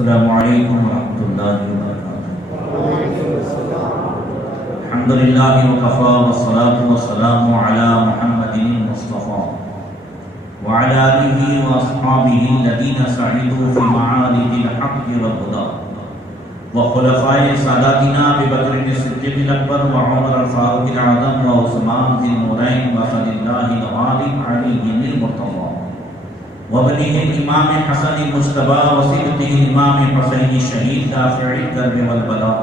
السلام علیکم ورحمۃ اللہ وبرکاتہ۔ الحمد للہ وکفیٰ والصلاة والسلام علی محمد المصطفیٰ وعلی آلہ واصحابہ الذین سعدوا فی معارج الحق والہدی وخلفائہ ساداتنا ابوبکر الصدیق الاکبر وعمر الفاروق الاعظم وعثمان ذی النورین واسد اللہ الغالب علیہ المرتضی وابنه الامام حسن المجتبى وصيبته الامام حسين الشهيد دافع الكرب والبلاء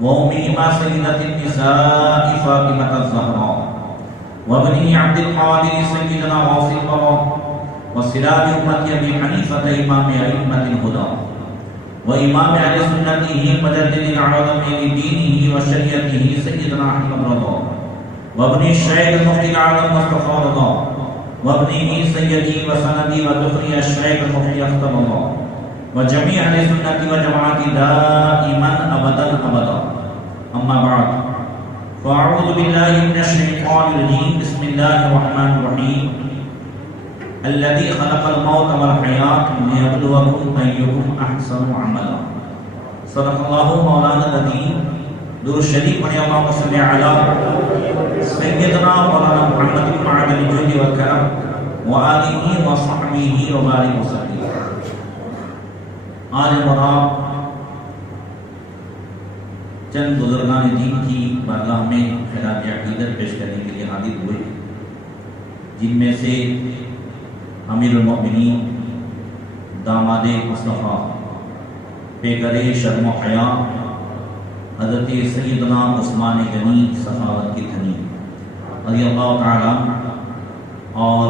وامهما سيدة النساء فاطمة الزهراء وابنه عبد القادر سيدنا غوث القضاء وسراج امة ابي حنيفة امام ائمة الهدى وامام اهل سنته مجدد الاعظم لدينه وشريعته سيدنا احمد رضا وابن الشيخ المفتي الاعظم مصطفى رضا وابنه سيدي وسندي وذخري الشيخ المفتي اختر الله وجميع اهل السنه وجماعه دائما ابدا ابدا. اما بعد فاعوذ بالله من الشيطان الرجيم. بسم الله الرحمن الرحيم. الذي خلق الموت والحياه ليبلوكم ايكم احسن عملا. صدق الله مولانا العظيم. درود شریف پڑھیں اللہم صلی علی سیدنا مولانا محمد معدن الجود والکرم وآلہ وصحبہ وبارک وسلم. آج مرام چند بزرگان دین کی بارگاہ میں خراج عقیدت پیش کرنے کے لیے حاضر ہوئے، جن میں سے امیر المؤمنین داماد مصطفیٰ پیکر شرم و حیا حضرت سیدنا عثمان غنی سخاوت کی دھنی رضی اللہ تعالی، اور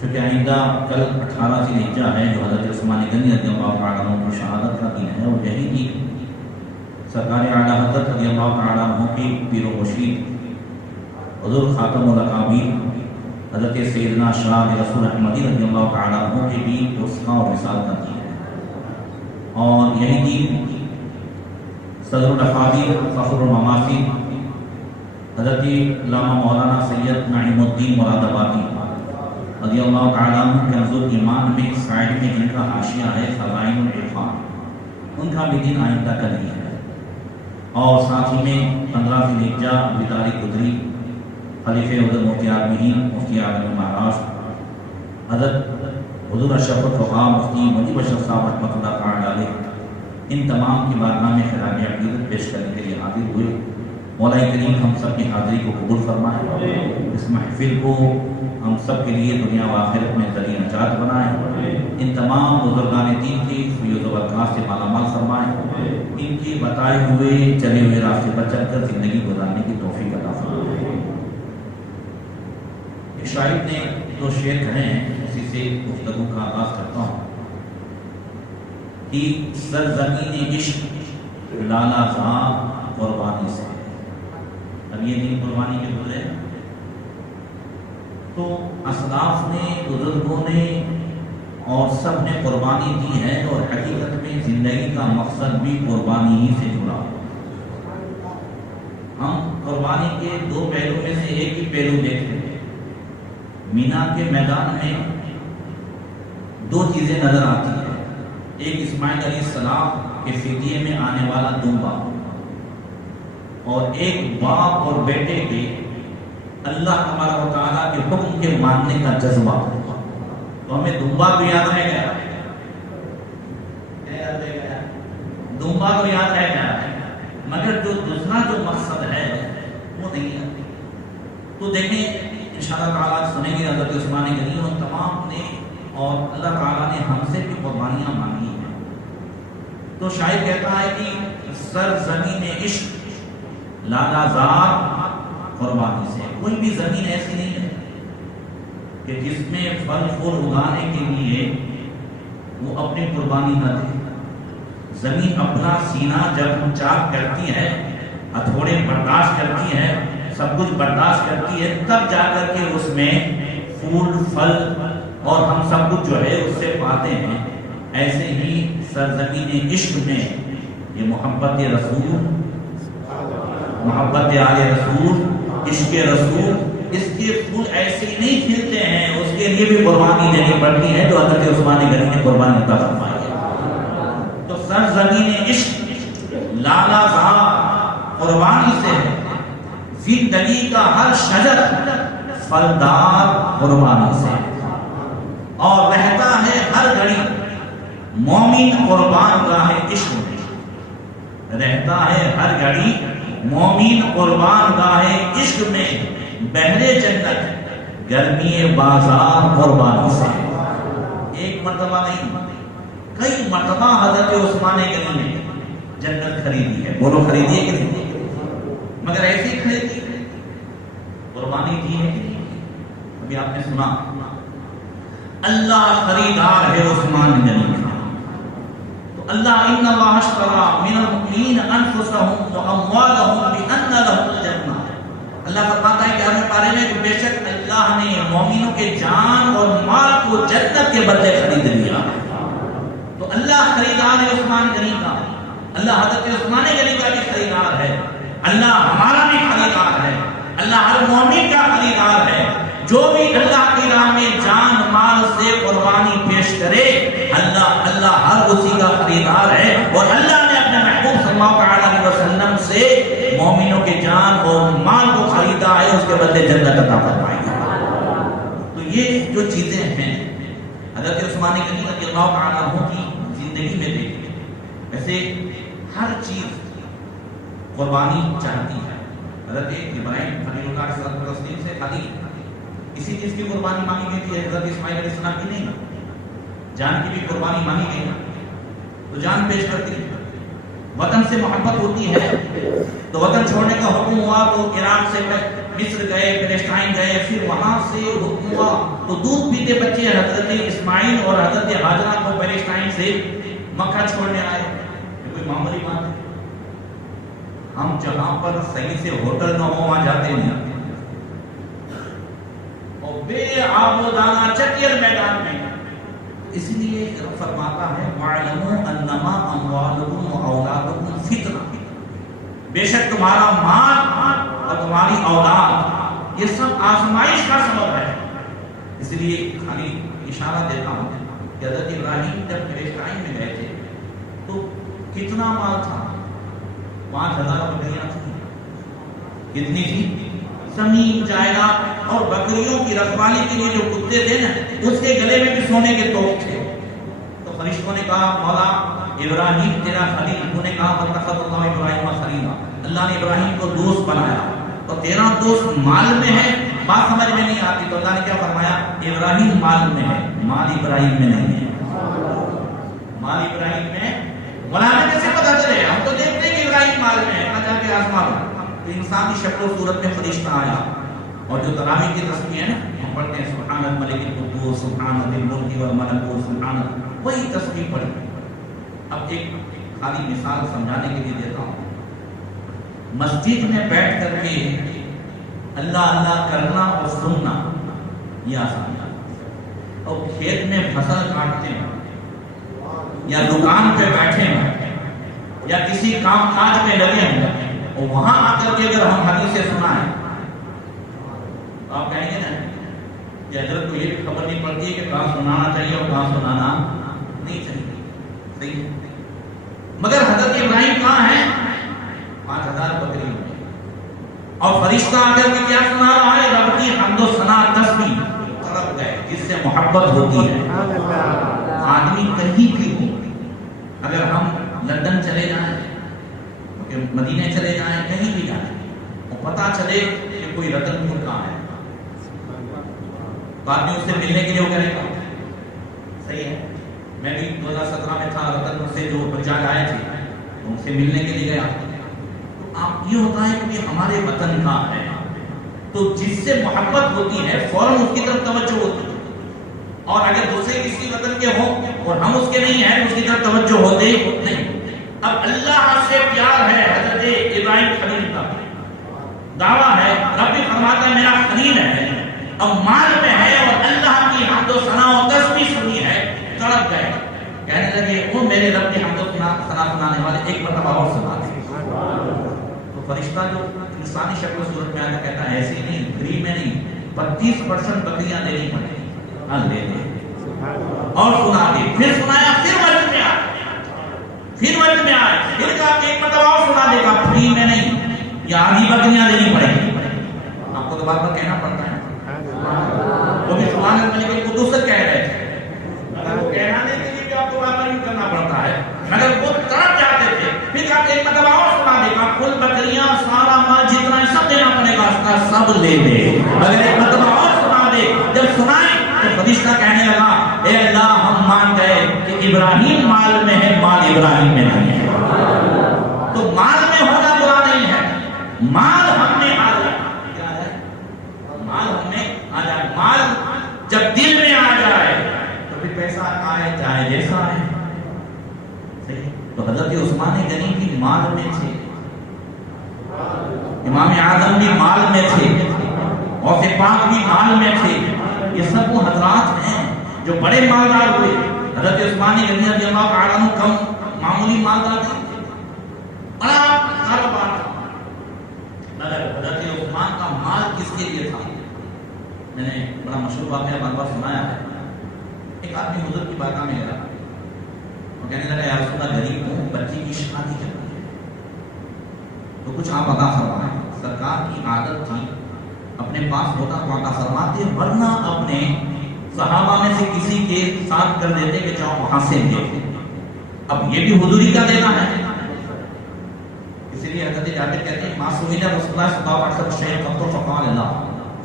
چونکہ آئندہ کل 18 ذی الحجہ ہے جو حضرت عثمان غنی رضی اللہ تعالی عنہ کی شہادت کا دن ہے، اور یہی دن سرکار اعلیٰ حضرت رضی اللہ تعالی عنہ کے پیر و مرشید حضور خاتم الاکابر حضرت سیدنا شاہ رسول احمدی رضی اللہ تعالی عنہ کے بھی اس کا اور وصال کا دن ہے. اور یہی دن صدر الافاضل فخر المماثل حضرت علامہ مولانا سید نعیم الدین مراد آبادی رضی اللہ تعالیٰ عنہ کنز الایمان میں سائڈ میں جن کا حاشیہ ہے خزائن العرفان، ان کا بھی دن آئندہ کل ہی ہے. اور ساتھ ہی میں 15 ذی الحجہ بیداری قدری خلیفہ حضرت مفتی عالمین مفتی اعظم مہاراشٹر حضرت حضور اشرف الفقہاء مفتی مجیب اشرف صاحب رحمۃ اللہ تعالی علیہ ان تمام کی بارگاہ میں خراج عقیدت پیش کرنے کے لیے حاضر ہوئے. مولا کریم ہم سب کی حاضری کو قبول فرمائے، اس محفل کو ہم سب کے لیے دنیا و آخرت میں ذریعہ نجات بنائے، ان تمام بزرگان دین کی فیوز و برکات سے مالا مال فرمائے، ان کی بتائے ہوئے چلے ہوئے راستے پر چل کر زندگی گزارنے کی توفیق عطا فرمائے. شاعر نے دو شعر کہے ہیں، اسی سے گفتگو کا آغاز کرتا ہوں کہ سرزمین عشق لالا زاں قربانی سے. اب یہ دن قربانی کے گزرے تو اسلاف نے بزرگوں نے اور سب نے قربانی دی ہے، اور حقیقت میں زندگی کا مقصد بھی قربانی ہی سے جڑا. ہم قربانی کے دو پہلو میں سے ایک ہی پہلو دیکھتے ہیں. مینا کے میدان میں دو چیزیں نظر آتی ہیں، ایک اسماعیل علیہ السلام کے فدیے میں آنے والا دمبا، اور ایک باپ اور بیٹے کے اللہ تبارک و تعالیٰ کے حکم کے ماننے کا جذبہ. تو ہمیں دمبا تو یاد رہ گیا، دمبا تو یاد رہ گیا، مگر جو دوسرا جو مقصد ہے وہ نہیں ہے. تو دیکھیں انشاءاللہ تعالیٰ سنیں گے حضرت عثمان غنی اور تمام نے، اور اللہ تعالیٰ نے ہم سے بھی قربانیاں مانگی ہیں. تو شاعر کہتا ہے کہ سرزمین عشق لالا زار قربانی سے. کوئی بھی زمین ایسی نہیں ہے کہ جس میں پھل پھول اگانے کے لیے وہ اپنی قربانی نہ دے. زمین اپنا سینہ جب چاک کرتی ہے، ہتھوڑے برداشت کرتی ہے، سب کچھ برداشت کرتی ہے، تب جا کر کے اس میں پھول پھل اور ہم سب کچھ جو ہے اس سے پاتے ہیں. ایسے ہی سرزمین عشق میں یہ محبت رسول، محبت آل رسول، عشق رسول اس کے پھول ایسے ہی نہیں کھلتے ہیں، اس کے لیے بھی قربانی دینی پڑتی ہے جو حضرت عثمان غنی نے قربانی عطا فرمائی ہے۔ تو سرزمین عشق لالا زار قربانی سے ہے، زندگی کا ہر شجر پھلدار قربانی سے، اور رہتا ہے ہر گھڑی مومن قربان گاہ عشق میں، رہتا ہے ہر گھڑی مومن قربان گاہ عشق میں، بہرے جنت گرمی بازار قربانی سے۔ ایک مرتبہ نہیں، کئی مرتبہ حضرت عثمان غنی نے جنت خریدی ہے، بولو خریدی ہے کہ نہیں؟ مگر ایسی خریدی قربانی دی ہے کہ نہیں؟ ابھی آپ نے سنا اللہ خریدار ہے عثمان غنی کا، تو اللہ ان اللہ اشتری من المؤمنین انفسهم واموالهم بان لهم الجنہ، اللہ فرماتا ہے کہ ہمیں پارے میں کہ بے شک اللہ نے مومنوں کے جان اور مال کو جنت کے بدلے خرید لیا۔ تو اللہ خریدار ہے عثمان غنی کا، اللہ حضرت عثمان غنی کا بھی خریدار ہے، اللہ ہمارا بھی خریدار ہے، اللہ ہر مومن کا خریدار ہے۔ جو بھی اللہ کی راہ میں جان مال سے قربانی پیش کرے، اللہ ہر اسی کا خریدار ہے، اور اللہ نے اپنے محبوب صلی اللہ علیہ وسلم سے مومنوں کے جان اور مال کو خریدا ہے، اس کے بدلے جنت عطا فرمائی ہے۔ تو یہ جو چیزیں ہیں حضرت عثمان غنی رضی اللہ عنہ کی زندگی میں دیکھیں، ویسے ہر چیز قربانی چاہتی ہے۔ حضرت ابراہیم خلیل اللہ علیہ وسلم سے خالی اسی چیز کی قربانی مانگی گئی تھی، حضرت اسماعیل علیہ السلام کی نہیں، جان کی بھی قربانی مانگی گئی، تو جان پیش کرتی ہے۔ وطن سے محبت ہوتی ہے تو وطن چھوڑنے کا حکم ہوا تو عراق سے مصر گئے، فلسطین گئے، پھر وہاں سے حکم ہوا تو دودھ پیتے بچے حضرت اسماعیل اور حضرت ہاجرہ کو فلسطین سے مکہ چھوڑنے آئے۔ یہ کوئی معمولی بات ہے؟ ہم جہاں پر صحیح سے ہوٹل نہ ہو وہاں جاتے نہیں، اور بے آب و دانہ چٹیر میدان میں، اس لیے فرماتا ہے وَاعْلَمُوا أَنَّمَا أَمْوَالُكُمْ وَأَوْلَادُكُمْ فِتْنَةٌ، بے شک تمہارا مال اور تمہاری اولاد یہ سب آزمائش کا سبب ہے۔ اس لیے خالی اشارہ دیتا ہوں کہ حضرت ابراہیم جب فلسطین میں گئے تھے تو کتنا مال تھا؟ 5000 بکریاں تھیں۔ کتنی تھی؟ زمین جائیداد اور بکریوں کی رکھوالی کے لیے جو کتے تھے نا، اس کے گلے میں بھی سونے کے توق تھے۔ تو فرشتوں نے کہا مولا ابراہیم تیرا خلیل، انہوں نے کہا وَاتَّخَذَ اللَّهُ إِبْرَاهِيمَ خَلِيلًا، اللہ نے ابراہیم کو دوست بنایا، اور تیرا دوست مال میں ہے، بات سمجھ میں نہیں آتی تو اللہ نے کیا فرمایا؟ ابراہیم مال میں ہے، مال ابراہیم میں نہیں ہے، مال ابراہیم میں مولانا کیسے پتا چلے؟ ہم تو دیکھتے ہیں کہ ابراہیم مال میں ہے، جا کے آزماؤ۔ تو انسانی شکل و صورت میں فرشتہ آیا، اور جو تراویح کی تسبیح ہے نا ہم پڑھتے ہیں سبحان الملک القدوس سبحان ذی الملک والملکوت سبحان، وہی تسبیح پڑھی۔ اب ایک خالی مثال سمجھانے کے لیے دیتا ہوں، مسجد میں بیٹھ کر کے اللہ اللہ کرنا اور سننا یہ آسان ہے، اور کھیت میں فصل کاٹتے ہیں یا دکان پہ بیٹھے ہیں یا کسی کام کاج میں لگے ہیں، اور وہاں آ کر کے اگر ہم حدیث سنا ہے تو آپ کہیں گے نا کہ حضرت کو یہ بھی خبر نہیں پڑتی ہے کہ کہاں سنانا چاہیے اور کہاں سنانا نہیں چاہیے، صحیح۔ مگر حضرت ابراہیم کہاں ہیں؟ 5000 بکری میں، اور فرشتہ آ کر کے کیا سنا رہا ہے؟ رب کی حمد و ثنا تسبیح طرف گئے، جس سے محبت ہوتی ہے۔ آدمی کہیں بھی ہو، اگر ہم لندن چلے جائیں، مدینے چلے جائیں، کہیں بھی جائیں، اور پتہ چلے کہ کوئی رتن پور کہاں ہے، تو آدمی اس سے ملنے کے لیے وہ کرے گا، صحیح ہے۔ میں بھی 2017 میں تھا، رتن پور سے جو بچہ آئے تھے ان سے ملنے کے لیے گیا، تو آپ یہ ہوتا ہے کہ ہمارے وطن کا ہے، تو جس سے محبت ہوتی ہے فوراً اس کی طرف توجہ ہوتی ہے، اور اگر دوسرے کسی وطن کے ہوں اور ہم اس کے نہیں ہیں اس کی طرف توجہ ہوتے نہیں۔ اب اللہ سے پیار ہے، حضرت ابراہیم خلیل کا دعویٰ ہے، رب بھی فرماتا ہے میرا خلیل ہے، اب مال میں ہے اور اللہ کی حمد و ثنا و تسبیح سنی ہے، تڑپ گئے، کہنے لگے وہ میرے رب کی حمد و ثنا سنانے والے ایک مرتبہ اور سنا دیں۔ تو فرشتہ جو انسانی شکل و صورت میں آتا کہتا ہے ایسی نہیں، فری میں نہیں، 32% بکریاں دینی پڑیں گی، لے دے اور سنا دے. پھر سنایا، پھر وجہ میں آئے، پھر کہا کہ ایک مرتبہ اور سنا دے گا، فری میں نہیں، یہ آدھی بکریاں دینی پڑیں گی. آپ کو تو بار بار کہنا پڑتا ہے، وہ بھی سبحان اللہ کے قدوس سے کہہ رہے تھے، اگر وہ کہنے کے لیے بھی آپ کو بار بار یوں کرنا پڑتا ہے، مگر وہ تڑپ جاتے تھے. پھر کہا کہ ایک مرتبہ اور سنا دے گا، کل بکریاں سارا مال جتنا ہے سب دینا پڑے گا، اس کا سب لے دے. اگر ایک مرتبہ اور سنا دے، جب سنائے تو فرشتہ کہنے لگا، اے اللہ ہم مان گئے کہ ابراہیم مال میں ہے، مال ابراہیم میں نہیں ہے. تو مال میں ہونا برا نہیں ہے، مال ہم میں آ جائے، کیا ہے؟ مال ہم میں آ جائے. مال جب دل میں آ جائے تو پھر پیسہ آئے جائے جیسا آئے. صحیح. تو حضرت عثمان غنی بھی مال میں تھے، امام اعظم بھی مال میں تھے، غوث پاک بھی مال میں تھے. یہ سب وہ حضرات ہیں جو بڑے مالدار ہوئے. حضرت عثمان غنی رضی اللہ عنہ کم معمولی مالدار تھے، بڑا کاروبار تھا. مگر حضرت عثمان کا مال کس کے لیے تھا؟ میں نے بڑا مشہور واقعہ بار بار سنایا ہے. ایک آدمی حضور کی بارگاہ میں گیا، وہ کہنے لگا، یا رسول اللہ غریب ہوں، بچی کی شادی کرنی ہے، تو کچھ آپ عطا فرمائیں. سرکار کی عادت تھی اپنے پاس ہوتا تو عطا فرماتے، ورنہ اپنے صحابہ میں سے کسی کے ساتھ کر دیتے کہ جاؤ وہاں سے لے. اب یہ بھی حضوری کا دینا ہے، اسی لیے حضرت جابر کہتے ہیں، معصومین رسول اللہ صلی اللہ علیہ وسلم شیخ قطر فقال اللہ،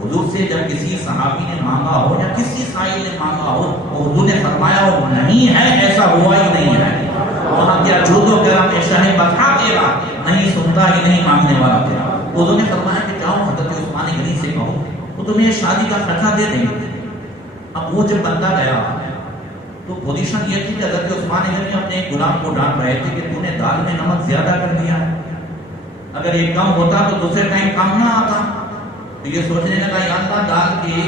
حضور سے جب کسی صحابی نے مانگا ہو یا کسی سائل نے مانگا ہو، حضور نے فرمایا ہو نہیں ہے، ایسا ہوا ہی نہیں ہے. وہاں کیا جھوٹ و کرم شاہ بتا تیرا، نہیں سنتا ہی نہیں مانگنے والا تیرا. حضور نے فرمایا کہ جاؤ حضرت عثمان غنی سے کہو وہ تمہیں شادی کا خرچہ دے دیں گے. اب وہ جب بندہ گیا تو پوزیشن یہ تھی کہ حضرت عثمان غنی اپنے غلام کو ڈانٹ رہے تھے کہ تو نے دال میں نمک زیادہ کر دیا ہے، اگر یہ کم ہوتا تو دوسرے ٹائم کام نہ آتا. تو یہ سوچنے لگا، یا اللہ دال کے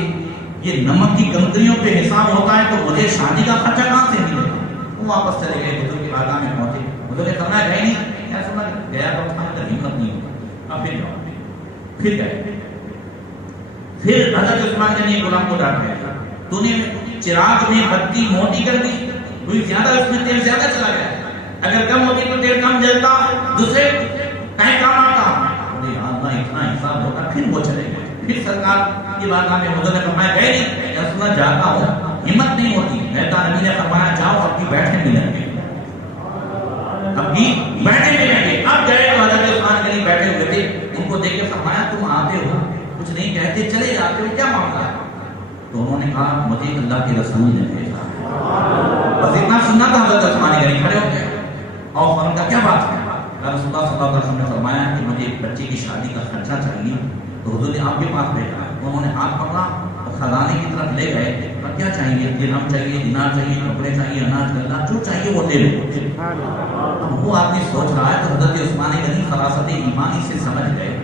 یہ نمک کی کنکریوں پہ حساب ہوتا ہے تو مجھے شادی کا خرچہ کہاں سے ملے گا. وہ واپس چلے گئے، حضور کی بارگاہ میں پہنچے. حضور نے فرمایا گئے نہیں، کیا سنا گیا تو تھا مگر ہمت نہیں ہوتا. اب پھر جاؤ، پھر گئے. پھر حضرت عثمان غنی غلام کو ڈانٹ رہے، تو نے چراغ میں بتی موٹی کر دی، کوئی زیادہ اس میں تیل زیادہ چلا گیا، اگر کم ہوتی تو تیل کم جلتا، دوسرے کہیں کام آتا. اتنا حساب ہوتا. پھر وہ چلے گئے. پھر سرکار کی بارگاہ میں حضور نے فرمایا گئے نہیں، رسول اللہ جاتا ہوں، ہمت نہیں ہوتی. کہتا نبی نے فرمایا جاؤ اب بھی بیٹھے ملیں گے، اب بھی بیٹھے ملیں گے. اب گئے تو حضرت عثمان غنی بیٹھے ہوئے تھے، ان کو دیکھ کے فرمایا تم آتے ہو کچھ نہیں کہتے چلے جاتے ہو، کیا معاملہ ہے؟ تو انہوں نے کہا مجھے اللہ کے رسول نے بھیجا. بس اتنا سننا تھا. حضرت عثمان غنی کھڑے ہو گئے اور فرمایا کیا بات ہے؟ رسول اللہ صلی اللہ علیہ وسلم نے فرمایا کہ مجھے ایک بچے کی شادی کا خرچہ چاہیے، تو حضور نے آپ کے پاس بھیجا. انہوں نے ہاتھ پکڑا اور خزانے کی طرف لے گئے. اور کیا چاہیے؟ درہم چاہیے، دینار چاہیے، کپڑے چاہیے، اناج غلہ، جو چاہیے وہ دے لو. اب وہ آدمی سوچ رہا ہے تو حضرت عثمان غنی فراست ایمانی سے سمجھ گئے.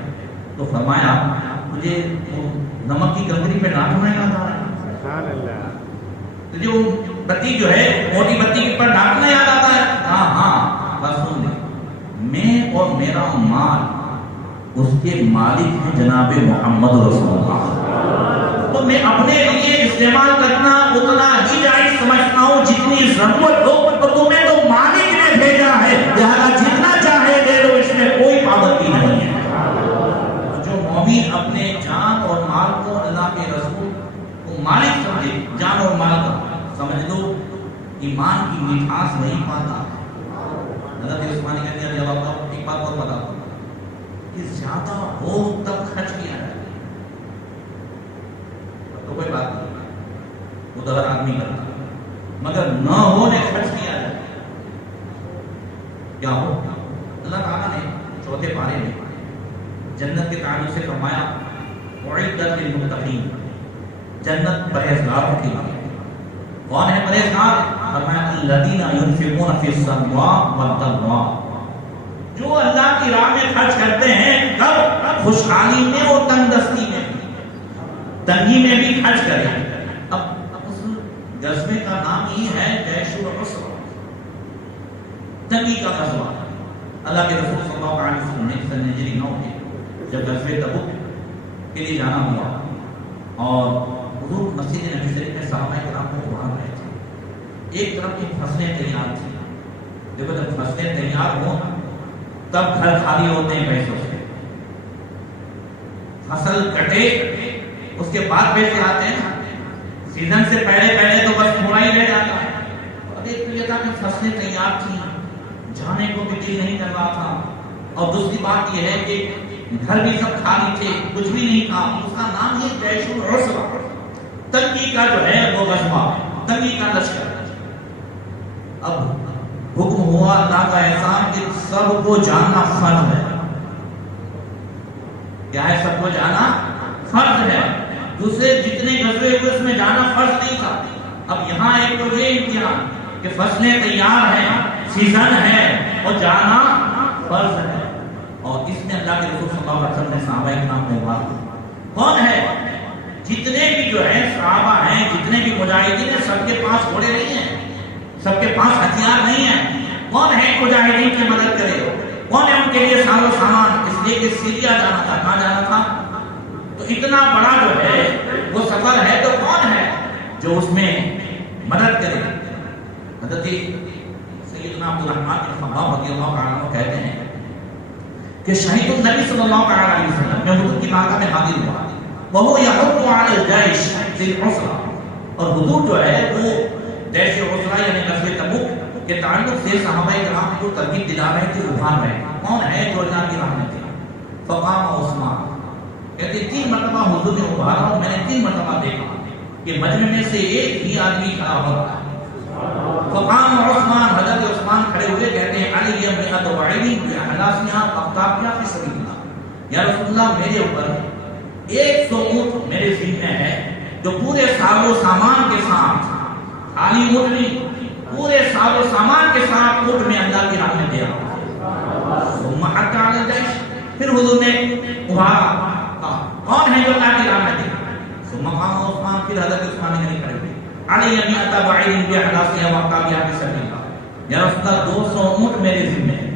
تو فرمایا مجھے نمک کی کنکری پہ ڈانٹنا یاد آ رہا ہے، تجھے وہ بتی جو ہے موٹی بتی کے پر ڈانٹنا یاد آتا ہے. ہاں بس سن لے، میں اور میرا مال اس کے مالک ہیں جناب محمد رسول اللہ. تو میں اپنے لیے استعمال کرنا اتنا ہی جائز سمجھتا ہوں جتنی ضرورت ہو. تو تمہیں تو مالک نے بھیجا ہے، لہذا جتنا چاہے دے دو، اس میں کوئی پابندی نہیں ہے. جو مومن اپنے جان اور مال کو اللہ کے رسول کو مالک سمجھے، جان اور مال کا سمجھ لو، ایمان کی مٹھاس نہیں پاتا. حضرت عثمان غنی رضی اللہ عنہ ایک بات اور بتاتا ہوں کہ زیادہ ہو تب خرچ کیا جائے تو کوئی بات نہیں، وہ تو ہر آدمی کرتا، مگر نہ ہونے خرچ کیا جائے کیا ہو. اللہ تعالیٰ نے چوتھے پارے میں جنت کے تعلق سے فرمایا اعدت للمتقین، جنت پرہیزگاروں کے لیے. کون ہے پرہیزگار؟ فرمایا الذین ينفقون فی السراء والضراء، جو اللہ کی راہ میں خرچ کرتے ہیں، کب؟ خوشحالی میں اور تنگ دستی میں، تنگی میں بھی خرچ کریں. اب اس غزوے کا نام ہی ہے جیش العسرہ، تنگی کا غزوہ. اللہ کے رسول صلی اللہ علیہ وسلم نے سن ہجری 9 میں جب غزوہ تبوک کے لیے جانا ہوا اور حضور مسجد نبی شریف میں صحابہ کرام کو قرآن رہے تھے. ایک طرف کی فصلیں تیار تھیں. دیکھو جب فصلیں تیار ہوں تب گھر خالی ہوتے ہیں پیسوں سے. فصل کٹے اس کے بعد پیسے آتے ہیں. سیزن سے پہلے تو بس تھوڑا ہی رہ جاتا ہے. اور ایک تو یہ تھا کہ فصلیں تیار تھیں, جانے کو بھی دل نہیں کر رہا تھا. اور دوسری بات یہ ہے کہ گھر بھی سب خالی تھے, کچھ بھی نہیں تھا. اس کا نام ہی جیش العسرہ, تنگی کا جو ہے وہ غزوہ, تنگی کا لشکر. اب حکم ہوا اللہ کا احسان کہ سب کو جاننا فرض ہے. کیا ہے؟ سب کو جانا فرض ہے. دوسرے جتنے غزوے ہوئے اس میں جانا فرض نہیں تھا. اب یہاں ایک تو یہ امتحان کہ فصلیں تیار ہیں, سیزن ہے اور جانا فرض ہے. اور اس میں اللہ کے رسول صلی اللہ علیہ وسلم نے صحابہ کرام کو بات کون ہے؟ جتنے بھی جو ہے صحابہ ہیں, جتنے بھی مجاہدین ہیں, سب کے پاس گھوڑے نہیں ہیں, سب کے پاس ہتھیار نہیں ہیں. کون ہے مجاہدین کی مدد کرے؟ کون ہے ان کے لیے ساز و سامان؟ اس لیے کہ سیریا جانا تھا. کہاں جانا تھا؟ تو اتنا بڑا جو ہے وہ سفر ہے, تو کون ہے جو اس میں مدد کرے؟ حضرت سیدنا عبد الرحمن بن خباب رضی اللہ عنہ کہتے ہیں کہ شہید النبی صلی اللہ علیہ وسلم میں حضور کی بارگاہ میں حاضر ہوا, وہ یحض علی الجیش فی العسرہ. اور حضور جو ہے وہ جیش عسرہ یعنی غزوہ تبوک کے تعلق سے صحابہ کرام کو ترغیب دلا رہے تھے, ابھار رہے تھے. کون ہے جو اللہ کی راہ میں تھے؟ فقام عثمان. کہتے 3 مرتبہ حضور نے ابھارا اور میں نے 3 مرتبہ دیکھا کہ مجمع میں سے ایک ہی آدمی کھڑا ہو رہا ہے. فقام عثمان, حضرت عثمان کھڑے ہوئے, کہتے ہیں علی ابن ابی طالب بحلاسیہ اقطابیہ فی سبیل اللہ. یا رسول اللہ, میرے اوپر 100 اونٹ میرے ذمہ ہے جو پورے ساز و سامان کے ساتھ, خالی اونٹ نہیں, پورے ساز و سامان کے ساتھ اونٹ میں اللہ کی راہ میں دے رہا ہوں. ثم حق علی الجیش. پھر حضور نے ابھارا, کون ہے جو اللہ کی راہ میں دے؟ ثم قام عثمان. پھر حضرت عثمان نے کھڑے ہوئے, علی ابن ابی طالب بحلاسیہ اقطابیہ فی سبیل اللہ. یا رسول اللہ, 200 اونٹ میرے ذمہ ہے.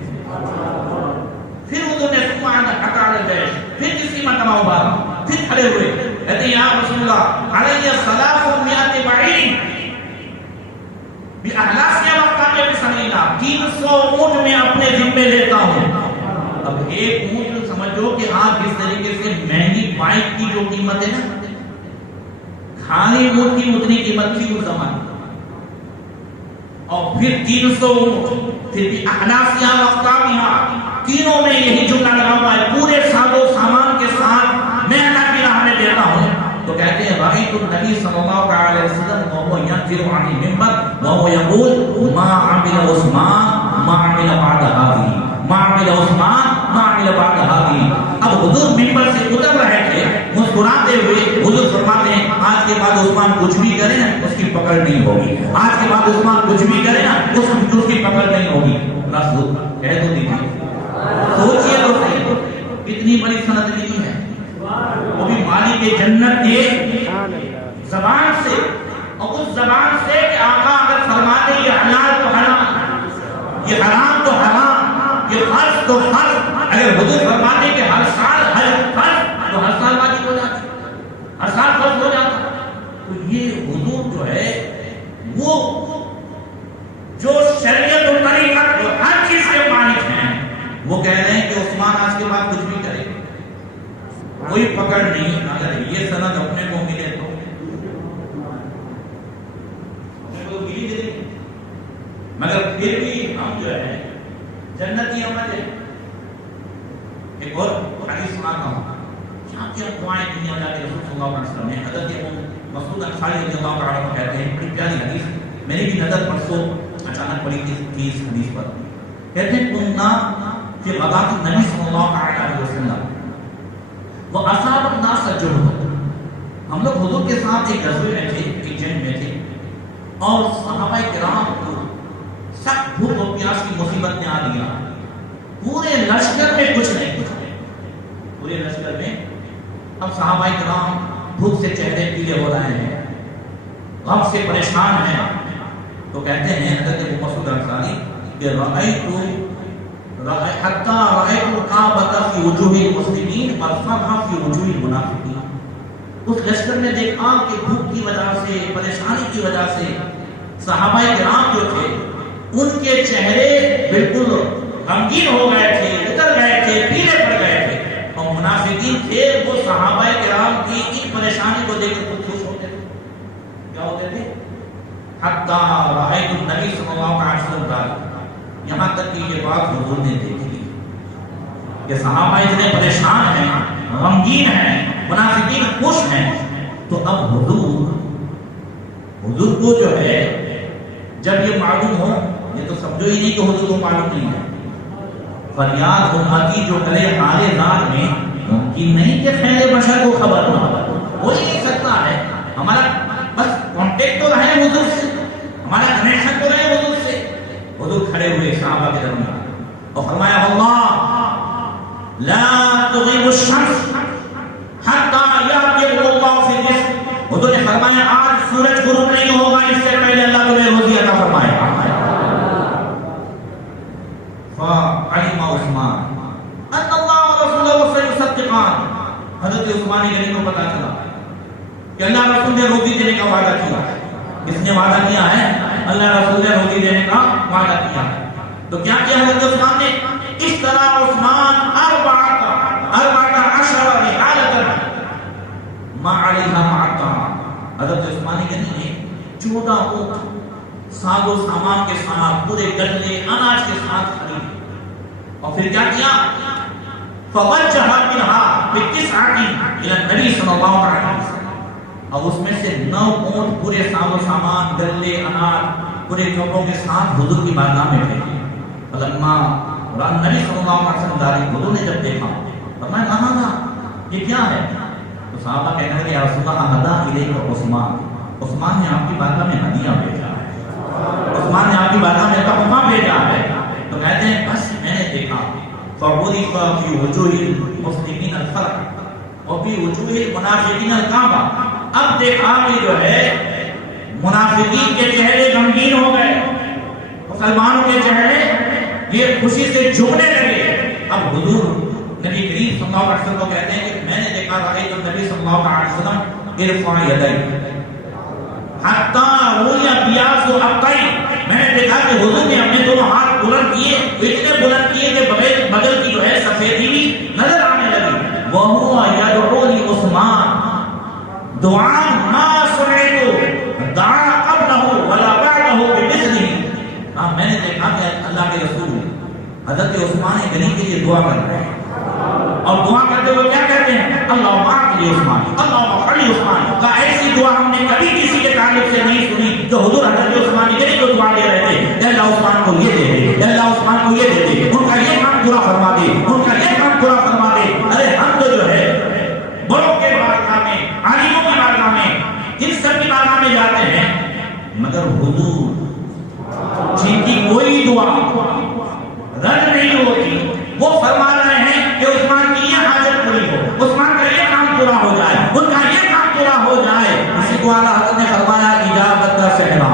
پھر حضور نے ثم حق علی الجیش. پھر کسی مرتبہ ابھارا, پھر کھڑے ہوئے, کہتے ہیں یا رسول اللہ, علی 300 بعیر بحلاسیہ اقطابیہ فی سبیل اللہ. 300 اونٹ میں اپنے ذمہ لیتا ہوں. اب ایک اونٹ سمجھو کہ آپ جس طریقے سے مہنگی بائک کی جو قیمت ہے نا, خالی اونٹ کی اتنی قیمت تھی اس زمانے, اور پھر 300 اونٹ, پھر بھی احلاسیہ اقطابیہ, تینوں میں یہی جملہ لگا ہوا ہے, پورے ساز و سامان کے ساتھ میں اللہ کی راہ میں دیتا ہوں. تو کہتے ہیں رأیت النبی صلی اللہ علیہ وسلم وهو ينفر عن المنبر وهو يقول ما عمل عثمان ما عمل بعد هذه, ما عمل عثمان ما عمل بعد هذه. اب حضور منبر سے اتر رہے تھے مسکراتے ہوئے, حضور فرماتے ہیں آج کے بعد عثمان کچھ بھی کرے نا اس کی پکڑ نہیں ہوگی, آج کے بعد عثمان کچھ بھی کرے نا اس کی پکڑ نہیں ہوگی. رسول کہہ تو دیجیے, سوچئے تو صحیح, کتنی بڑی سند ملی ہے, وہ بھی مالک جنت کے زبان سے, اور اس زبان سے کہ آقا اگر فرماتے یہ حلال تو حرام, یہ حرام تو حرام, یہ فرض تو فرض. اگر حضور فرماتے کہ ہر سال ہر فرض, تو ہر سال واجب ہو جاتا, ہر سال فرض ہو جاتا. تو یہ حضور جو ہے وہ جو شریعت اور طریقت جو ہر چیز کے مالک ہیں, وہ کہہ رہے ہیں کہ عثمان آج کے بعد کچھ بھی کرے کوئی پکڑ نہیں. اگر یہ سند اپنے کو ملے تو ملی دے, مگر پھر بھی ہم جو ہے جنتی عمل ہے. ایک اور حدیث سناتا ہوں, کیا کیا دعائیں دنیا اللہ کے رسول صلی اللہ علیہ وسلم نے. حضرت مسعود انصاری رضی اللہ عنہ کہتے ہیں, بڑی پیاری حدیث, میری بھی نظر پرسوں اچانک پڑی تھی اس حدیث پر. کہتے ہیں کننا فی غزوۃ النبی صلی اللہ علیہ وسلم وَأَصَابَ النَّاسَ جُهْدًا. ہم لوگ حضور کے ساتھ ایک غزوے میں تھے, ایک جنگ میں تھے, اور صحابہ کرام کو سخت بھوک و پیاس کی مصیبت نے آ لیا. پورے لشکر میں کچھ نہیں, پورے لشکر میں اب صحابہ کرام بھوک سے چہرے پیلے ہو رہے ہیں, غم سے پریشان ہیں. تو کہتے ہیں حضرت ابو مسعود انصاری کہ حتی رأیت القابۃ فی وجوہ المسلمین والفرح فی وجوہ المنافقین. اس لشکر میں دیکھا کہ بھوک کی وجہ سے، پریشانی کی وجہ سے صحابہ کرام جو تھے ان کے چہرے بالکل غمگین ہو گئے تھے، اتر گئے تھے، پیلے پڑ گئے تھے، اور منافقین تھے وہ صحابہ کرام کی ان پریشانی کو دیکھ کر خوش ہوتے تھے. کیا ہوتے تھے؟ حتی رأیت النبی صلی اللہ علیہ وسلم، یہاں تک کہ یہ بات حضور نے دیکھ لی کہ صحابہ اتنے پریشان ہیں، غمگین ہیں، منافقین خوش ہیں. تو اب حضور کو جو ہے جب یہ معلوم ہو، یہ تو سمجھو ہی نہیں کہ حضور کو معلوم نہیں ہے. فریاد امتی جو کرے حال نار میں، ممکن نہیں کہ خیر بشر کو خبر نہ ہو. وہ نہیں سکتا ہے. ہمارا بس کانٹیکٹ تو رہے حضور سے، ہمارا کنیکشن تو رہے حضور سے. حضور کھڑے ہوئے صحابہ کے درمیان اور فرمایا اللہ لا تغیب الشمس حتی یأتی اللہ فی الرزق. حضور نے فرمایا آج سورج غروب نہیں ہوگا اس سے پہلے اللہ تمہیں روزی عطا فرمائے گا. فعلم عثمان ان اللہ ورسولہ سیصدقان. حضرت عثمان غنی کو پتا چلا کہ اللہ رسول نے روزی دینے کا وعدہ کیا. کس نے وعدہ کیا ہے؟ اللہ رسول نے روزی دینے کا وعدہ کیا. تو کیا کیا حضرت عثمان نے؟ اس طرح عثمان 14 رحالۃ ما علیہا معطا. حضرت عثمان غنی نے 14 اونٹ ساز و سامان کے ساتھ، پورے گٹلے اناج کے ساتھ خریدے. اور پھر کیا کیا؟ فوجہ منها بتسعۃ الی النبی صلی اللہ علیہ وسلم. اب اس میں سے 9 اونٹ پورے ساز و سامان، گلے، اناج، پورے کپڑوں کے ساتھ حضور کی بارگاہ میں بھیجے. فلما رأى النبی صلی اللہ علیہ وسلم ذلك، حضور نے جب دیکھا فرمایا کہاں تھا یہ کیا ہے؟ تو صحابہ کہنے لگے یا رسول اللہ اہدا الیک عثمان. عثمان نے آپ کی بارگاہ میں ہدیہ بھیجا ہے، عثمان نے آپ کی بارگاہ میں تحفہ بھیجا ہے. تو کہتے ہیں بس میں نے دیکھا فَعُرِفَ فِي وُجُوهِ الْمُسْلِمِينَ الْفَرْقُ وَفِي وُجُوهِ الْمُنَافِقِينَ الْكَعْبَةُ. اب دیکھا کہ جو ہے منافقین کے چہرے غمگین ہو گئے، مسلمانوں کے چہرے یہ خوشی سے جھکنے لگے. اب حضور نبی کریم صلی اللہ علیہ وسلم کو کہتے ہیں کہ میں نے دیکھا رأیت النبی صلی اللہ علیہ وسلم ارفع یدیک حتی روی بیاض ابطیک. میں نے دیکھا کہ حضور نے اپنے دونوں ہاتھ بلند کیے، اتنے بلند کیے کہ بغل کی جو ہے سفیدی بھی نظر آنے لگی. وَهُوَ يَدْعُو لِعُثْمَانَ دعاء ما سمعت دعا قبلہ ولا بعدہ بمثلہ. میں نے دیکھا کہ اللہ کے رسول حضرت عثمان غنی کے لیے دعا کر رہے ہیں، اور دعا کرتے ہوئے کیا کہتے ہیں؟ اللہم اعطِ عثمان، اللہم خلی عثمان. کا ایسی دعا ہم نے کبھی کسی کے تعلق سے نہیں سنی جو حضور حضرت عثمان غنی کو دعا دے رہے تھے کہ اللہ عثمان کو یہ دے دے، اللہ عثمان کو یہ دے دے، ان کا یہ کام پورا فرما دے، ان کا یہ کام پورا فرما دے. ارے ہم تو جو ہے بڑوں کے بارگاہ میں، عالموں کی بارگاہ میں، ان سب کی بارگاہ میں جاتے ہیں، مگر حضور جن کی کوئی دعا رد نہیں ہوتی وہ فرما رہے ہیں کہ عثمان کی یہ حاجت پوری ہو، عثمان کا یہ کام پورا ہو جائے، ان کا یہ کام پورا ہو جائے. اسی کو اعلیٰ حضرت نے فرمایا اجابت کا صحرا،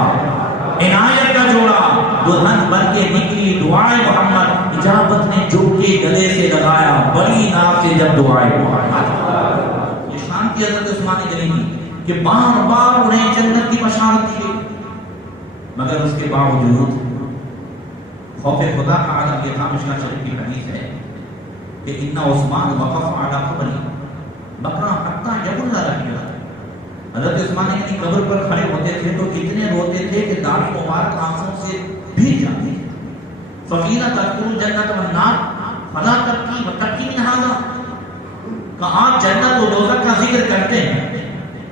عنایت کا جوڑا، دلہن بن کے نکلی دعائے محمد. اجابت نے جھک کے گلے سے لگایا بڑی ناف سے جب دعائے محمد. یہ شان کی حضرت عثمان غنی کی کہ بار بار انہیں جنت کی بشارت دی گئی، مگر اس کے باوجود خوف خدا کا عالم یہ تھا. مشکل شریف کی حدیث ہے کہ ان عثمان وقف علی قبر بکرا حتی یبل رحمہ. حضرت عثمان کی قبر پر کھڑے ہوتے تھے تو اتنے روتے تھے کہ داڑھی مبارک آنسوں سے بھیگ جاتی. فقیرہ تذکر الجنت والنار فلا تبکی وتبکی من ھذا. کہ آپ جنت و دوزخ کا ذکر کرتے ہیں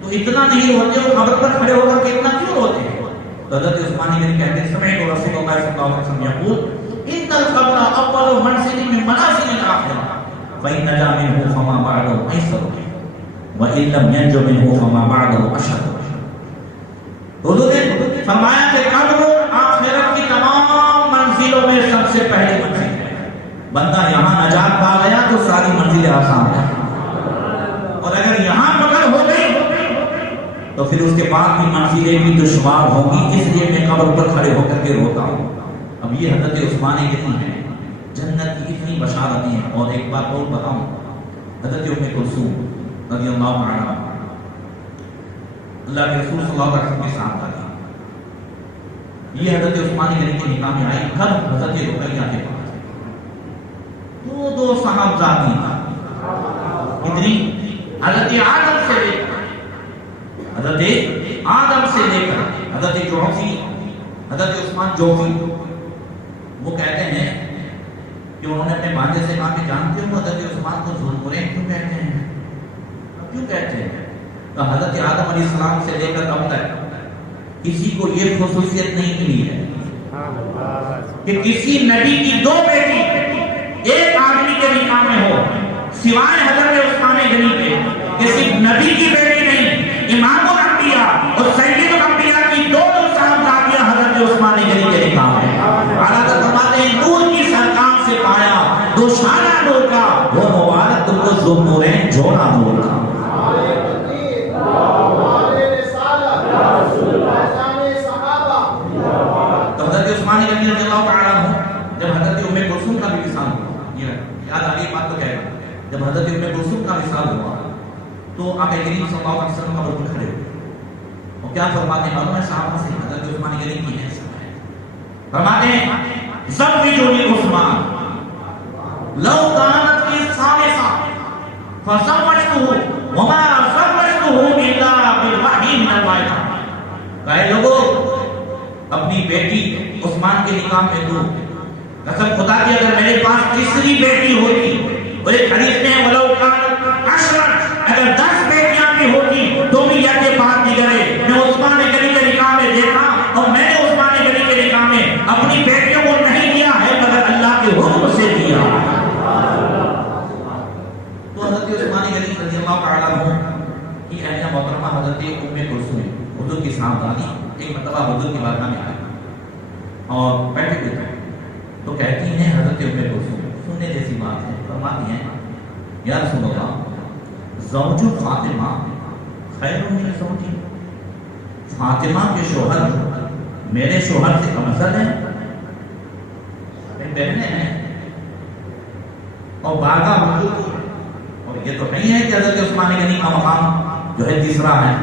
تو اتنا نہیں روتے ہو، قبر پر کھڑے ہو کر کے اتنا کیوں روتے ہیں؟ حضرت عثمان غنی کہتے ہیں سمعت رسول اللہ صلی اللہ علیہ وسلم یقول ان القبر اول منزل من منازل الاخرہ فان نجا منه فما بعده ايسر وان لم ينج منه فما بعده اشد. حضور نے فرمایا کہ قبر آخرت کی تمام منزلوں میں سب سے پہلی منزل ہے. بندہ یہاں نجات پا گیا تو ساری منزلیں آسان ہیں، اور اگر یہاں پکڑ ہو گئی تو پھر اس کے بعد بھی منزلیں بھی دشوار ہوں گی. اس لیے میں قبر پر کھڑے ہو کر کے روتا ہوں. اب یہ حضرت عثمان غنی ہے، جنت کی اتنی بشارتیں ہیں. اور ایک بات اور بتاؤں، حضرت ام کلثوم رضی اللہ عنہا اللہ کے رسول صلی اللہ علیہ وسلم کے ساتھ آئی. یہ حضرت عثمان غنی کے نکاح میں آئی. کب؟ حضرت رقیہ کے پاس. دو صاحبزادی اتنی حضرت آدم سے لے کر حضرت جوفی، حضرت عثمان جوفی، وہ کہتے ہیں کہ انہوں نے اپنے بھانجے سے کہا کہ جانتے ہو حضرت عثمان کو ذوالنورین کیوں کہتے ہیں؟ کیوں کہتے ہیں؟ تو حضرت آدم علیہ السلام سے لے کر اب تک کسی کو یہ خصوصیت نہیں ملی ہے کہ کسی نبی کی دو بیٹی ایک آدمی کے نکاح میں ہو، سوائے حضرت عثمان غنی کے. کسی نبی کی بیٹی نہیں، امام الانبیاء اور سید الانبیاء کی دو صاحبزادیاں حضرت عثمان غنی کے نکاح میں. اعلیٰ فرماتے ہیں نور کی سرکار سے پایا دو شانہ نور کا، وہ مبارک تم کو ذوالنورین جوڑا نور کا. تو حضرت عثمان غنی رضی اللہ تعالیٰ عنہ جب حضرت ام کلثوم کا بھی وصال ہوا، یاد آ گئی بات تو کہہ رہا ہوں، جب حضرت ام کلثوم کا وصال ہوا تو آپ کریم صلی اللہ علیہ وسلم قبر پر کھڑے ہوئے اور کیا فرماتے ہیں؟ معلوم ہے صحابہ سے حضرت عثمان غنی کی ہے، فرماتے ہیں زوجونی عثمان لو كانت لي ثالثة فزوجته وما زوجته الا بالوحي من الله. کہے لوگوں اپنی بیٹی عثمان کے نکاح میں دو. قسم خدا کی اگر میرے پاس تیسری بیٹی ہوتی، اور ایک حدیث میں ولو كانت 10، اگر 10 بیٹیاں بھی ہوتی تو بھی یہ کے بات نہیں کرے. میں عثمان غنی کے نکاح میں دیکھا اور میں نے عثمان غنی کے نکاح میں اپنی بیٹیوں کو نہیں دیا ہے مگر اللہ کے حکم سے دیا. تو حضرت عثمان غنی رضی اللہ تعالیٰ عنہ کی اہلیہ محترمہ حضرت ام کلثوم حضور کی صاحبزادی ایک مرتبہ حضور کی بارگاہ میں آئی اور بیٹھے ہوئے تھے تو کہتی ہیں حضرت ام کلثوم، سننے جیسی بات ہے، فرماتی ہیں یا رسول اللہ زوج فاطمہ خیر من زوجی، فاطمہ کے شوہر میرے شوہر سے کم افضل ہیں، بہنیں ہیں اور بارگاہ حضور کو. اور یہ تو نہیں ہے کہ حضرت عثمان غنی کا مقام جو ہے تیسرا ہے،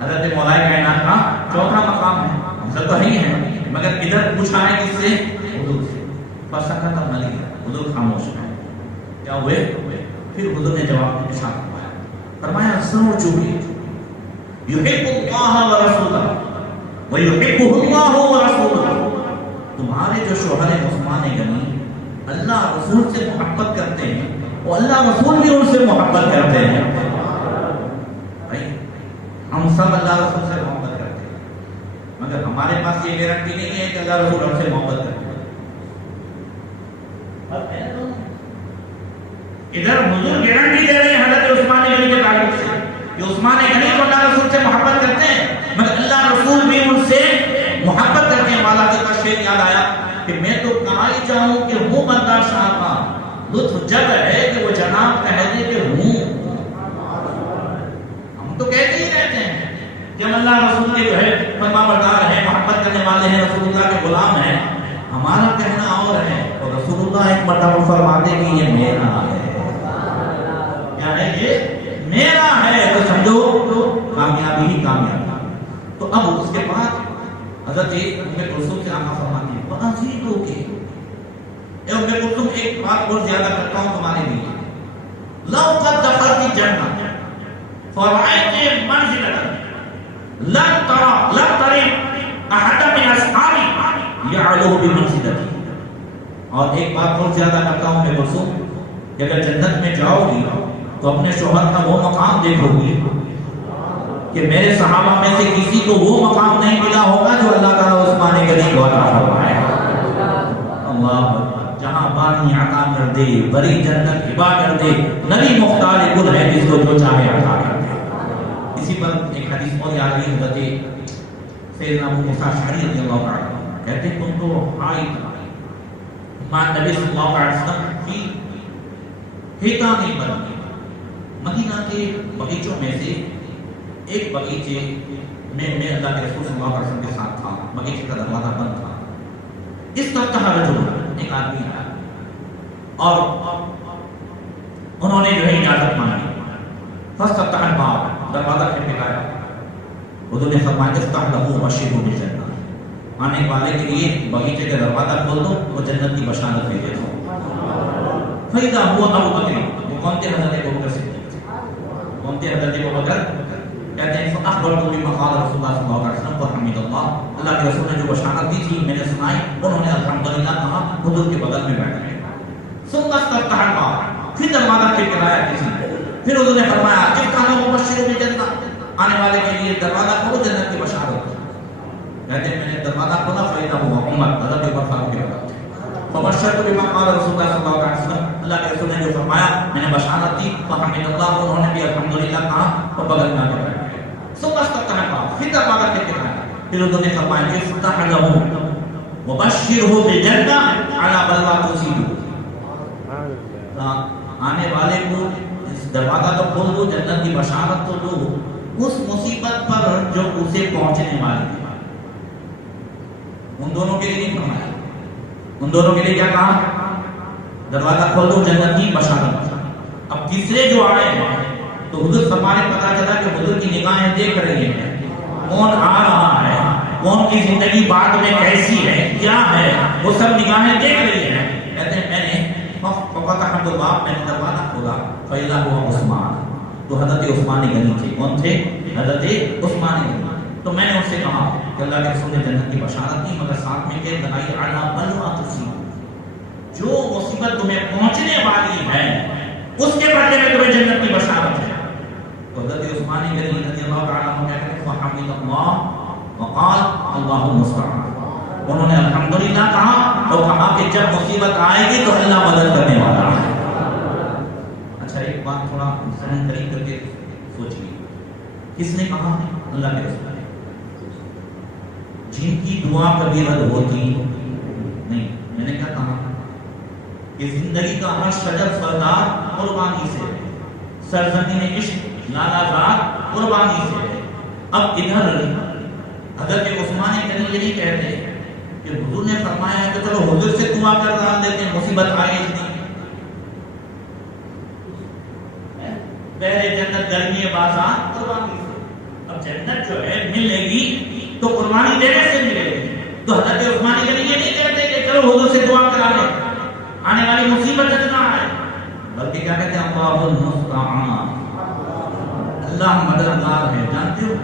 حضرت مولا کائنات کا چوتھا مقام ہے، حضرت تو نہیں ہے، مگر ادھر پوچھا ہے کس سے؟ حضور سے. فسکت الملک، حضور خاموش ہے. کیا ہوئے؟ پھر حضور نے جواب میں ارشاد فرمایا زوجک یحب اللہ ورسولہ ویحبہ اللہ ورسولہ. تمہارے جو شوہر عثمان غنی اللہ رسول سے محبت کرتے ہیں اور اللہ رسول بھی ان سے محبت کرتے ہیں. ہم سب اللہ رسول سے محبت کرتے ہیں مگر ہمارے پاس یہ گارنٹی نہیں ہے کہ اللہ رسول ہم سے محبت کرتے ہیں. ادھر حضور گارنٹی دے رہے ہیں حضرت عثمان غنی کے تعلق سے کہ عثمان غنی کو اللہ رسول سے محبت کرتے ہیں مگر اللہ رسول بھی ان سے محبت کرتے ہیں. والا کا شعر یاد آیا کہ میں تو کہاں ہی چاہوں کہ ہوں بندہ شاہ کا، لطف جب ہے کہ وہ جناب کہتے کہ ہوں. ہم تو کہتے ہی رہتے ہیں کہ ہم اللہ رسول کے جو ہے فرما بردار ہیں، محبت کرنے والے ہیں، رسول اللہ کے غلام ہیں. ہمارا کہنا اور ہے اور رسول اللہ ایک مرتبہ فرماتے کہ یہ میرا ہے. کیا ہے؟ یہ میرا ہے. تو سمجھو کامیابی ہی کامیابی. تو اب اس کے بعد حضرت ام کلثوم سے آقا فرماتے ہیں وَأَزِيدُ کے اے ام کلثوم ایک بات اور زیادہ کرتا ہوں تمہارے لیے. لَوْ قَدْ دَخَلْتِ الْجَنَّةَ فَرَأَيْتِ مَنْزِلَةً لَمْ تَرِ أَحَدًا مِنْ أَصْحَابِي يَعْلُوهُ بِمَنْزِلَتِي. اور ایک بات اور زیادہ کرتا ہوں ام کلثوم کہ اگر جنت میں جاؤ گی تو اپنے شوہر کا وہ مقام دیکھو گی کہ میرے صحابہ میں سے کسی کو وہ مقام نہیں ملا ہوگا جو اللہ تعالیٰ عثمان غنی کو عطا فرمائے. اللہ جہاں بانی عطا کر دے، بری جنت ہبا کر دے، نبی مختار کل ہے جس کو جو چاہے عطا کر دے. اسی پر ایک حدیث اور یاد ہے حضرت سیدنا ابو موسیٰ اشعری رضی اللہ عنہ کہتے ہیں کنتو حائط مع نبی صلی اللہ علیہ وسلم کی حکام بنی. مدینہ کے بغیچوں میں سے ایک بغیچے میں اللہ کے رسول صلی اللہ علیہ وسلم کے ساتھ تھا. بغیچے کا دروازہ بند تھا. اس وقت رجل ایک آدمی آیا اور انہوں نے جو ہے اجازت مانگی. فاستفتح الباب، دروازہ کھٹکھٹایا. حضور نے فرمایا افتح لہو وبشرہ بالجنہ، آنے والے کے لیے بغیچے کا دروازہ کھول دو، وہ جنت کی بشارت دے دو۔ فَإِذَا هُوَ أَبُو بَكْرٍ، وہ کون تھے؟ حضرت ابوبکر صدیق۔ کون تھے حضرت ابوبکر؟ کہتے ہیں فَأَخْبَرْتُ بِمَا قَالَ رسول اللہ صلی اللہ علیہ وسلم فَحَمِدَ اللَّهُ، اللہ کے رسول نے جو بشارت دی تھی میں نے سنائی، انہوں نے الحمدللہ کہا، حضور کے بغل میں بیٹھ گئے۔ ثُمَّ اسْتَفْتَحَ الْبَابَ، پھر دروازہ کھٹکھٹایا کسی نے، پھر حضور نے فرمایا افتح لہو وبشرہ بالجنہ، آنے والے کے لیے دروازہ کھولو جنت کی بشارت۔ کہتے ہیں میں نے دروازہ کھولا فَإِذَا هُوَ عمر، حضرت عمر فاروق کے بغل میں۔ فبشرت بما قال رسول اللہ صلی اللہ علیہ وسلم، اللہ کے رسول نے جو فرمایا میں نے بشارت دی، فحمد اللہ، انہوں نے بھی الحمدللہ کہا اور بغل میں آ کے بیٹھ گئے۔ ثم استفتح الباب، پھر دروازہ کھٹکھٹایا، پھر انہوں نے فرمایا افتح لہو وبشرہ بالجنہ علی بلویٰ تصیبہ، آنے والے کو اس دروازہ تو کھول دو، جنت کی بشارت تو دو اس مصیبت پر جو اسے پہنچنے والی ہے۔ ان دونوں کے لیے نہیں فرمایا، ان دونوں کے لیے کیا کہا؟ دروازہ کھول دو، جنت کی بشارت۔ اب تیسرے جو آئے ہیں تو حضور فرمانے پتا چلا کہ حضور کی نگاہیں دیکھ رہی ہیں کون آ رہا ہے، کون کی زندگی بعد میں کیسی ہے، کیا ہے، وہ سب نگاہیں دیکھ رہی ہیں۔ کہتے ہیں میں نے ففتحت الباب، میں نے دروازہ کھولا فإذا هو عثمان، تو حضرت عثمان غنی تھے۔ کون تھے؟ حضرت عثمان غنی۔ تو میں نے ان سے کہا کہ اللہ کے رسول نے جنت کی بشارت دی، مگر ساتھ میں کہ لگائی علی بلویٰ تصیبہ، جو مصیبت تمہیں پہنچنے والی ہے اس کے بدلے میں تمہیں جنت کی بشارت ہے۔ تو حضرت عثمان غنی رضی اللہ تعالیٰ عنہ کہتے ہیں فحمد اللہ وقال اللہ المستعان، انہوں نے الحمدللہ کہا اور کہا کہ جب مصیبت آئے گی تو اللہ مدد کرنے والا ہے۔ اچھا ایک بات تھوڑا ذہن قریب کر کے سوچیے، کس نے کہا؟ اللہ کے رسول نے۔ جن کی دعا کبھی رد ہوتی نہیں، میں نے کیا کہا کہ زندگی کا ہر شجر سردار قربانی سے، سرزمین عشق لالا زاد قربانی سے۔ اب ادھر حضرت عثمان غنی یہ نہیں کہتے کہ حضور نے فرمایا ہے کہ چلو حضور سے دعا کر ڈال دیتے ہیں مصیبت آئے ہی نہیں، پہلے جنت گرمی بازار قربانی سے، اب جنت جو ہے ملے گی تو قربانی دینے سے ملے گی۔ تو حضرت عثمان غنی یہ نہیں کہتے کہ چلو حضور سے دعا کرا لیں آنے والی مصیبت نہ آئے، بلکہ کیا کہتے ہیں اللہ المستعان، اللہ مددگار ہے۔ جانتے ہو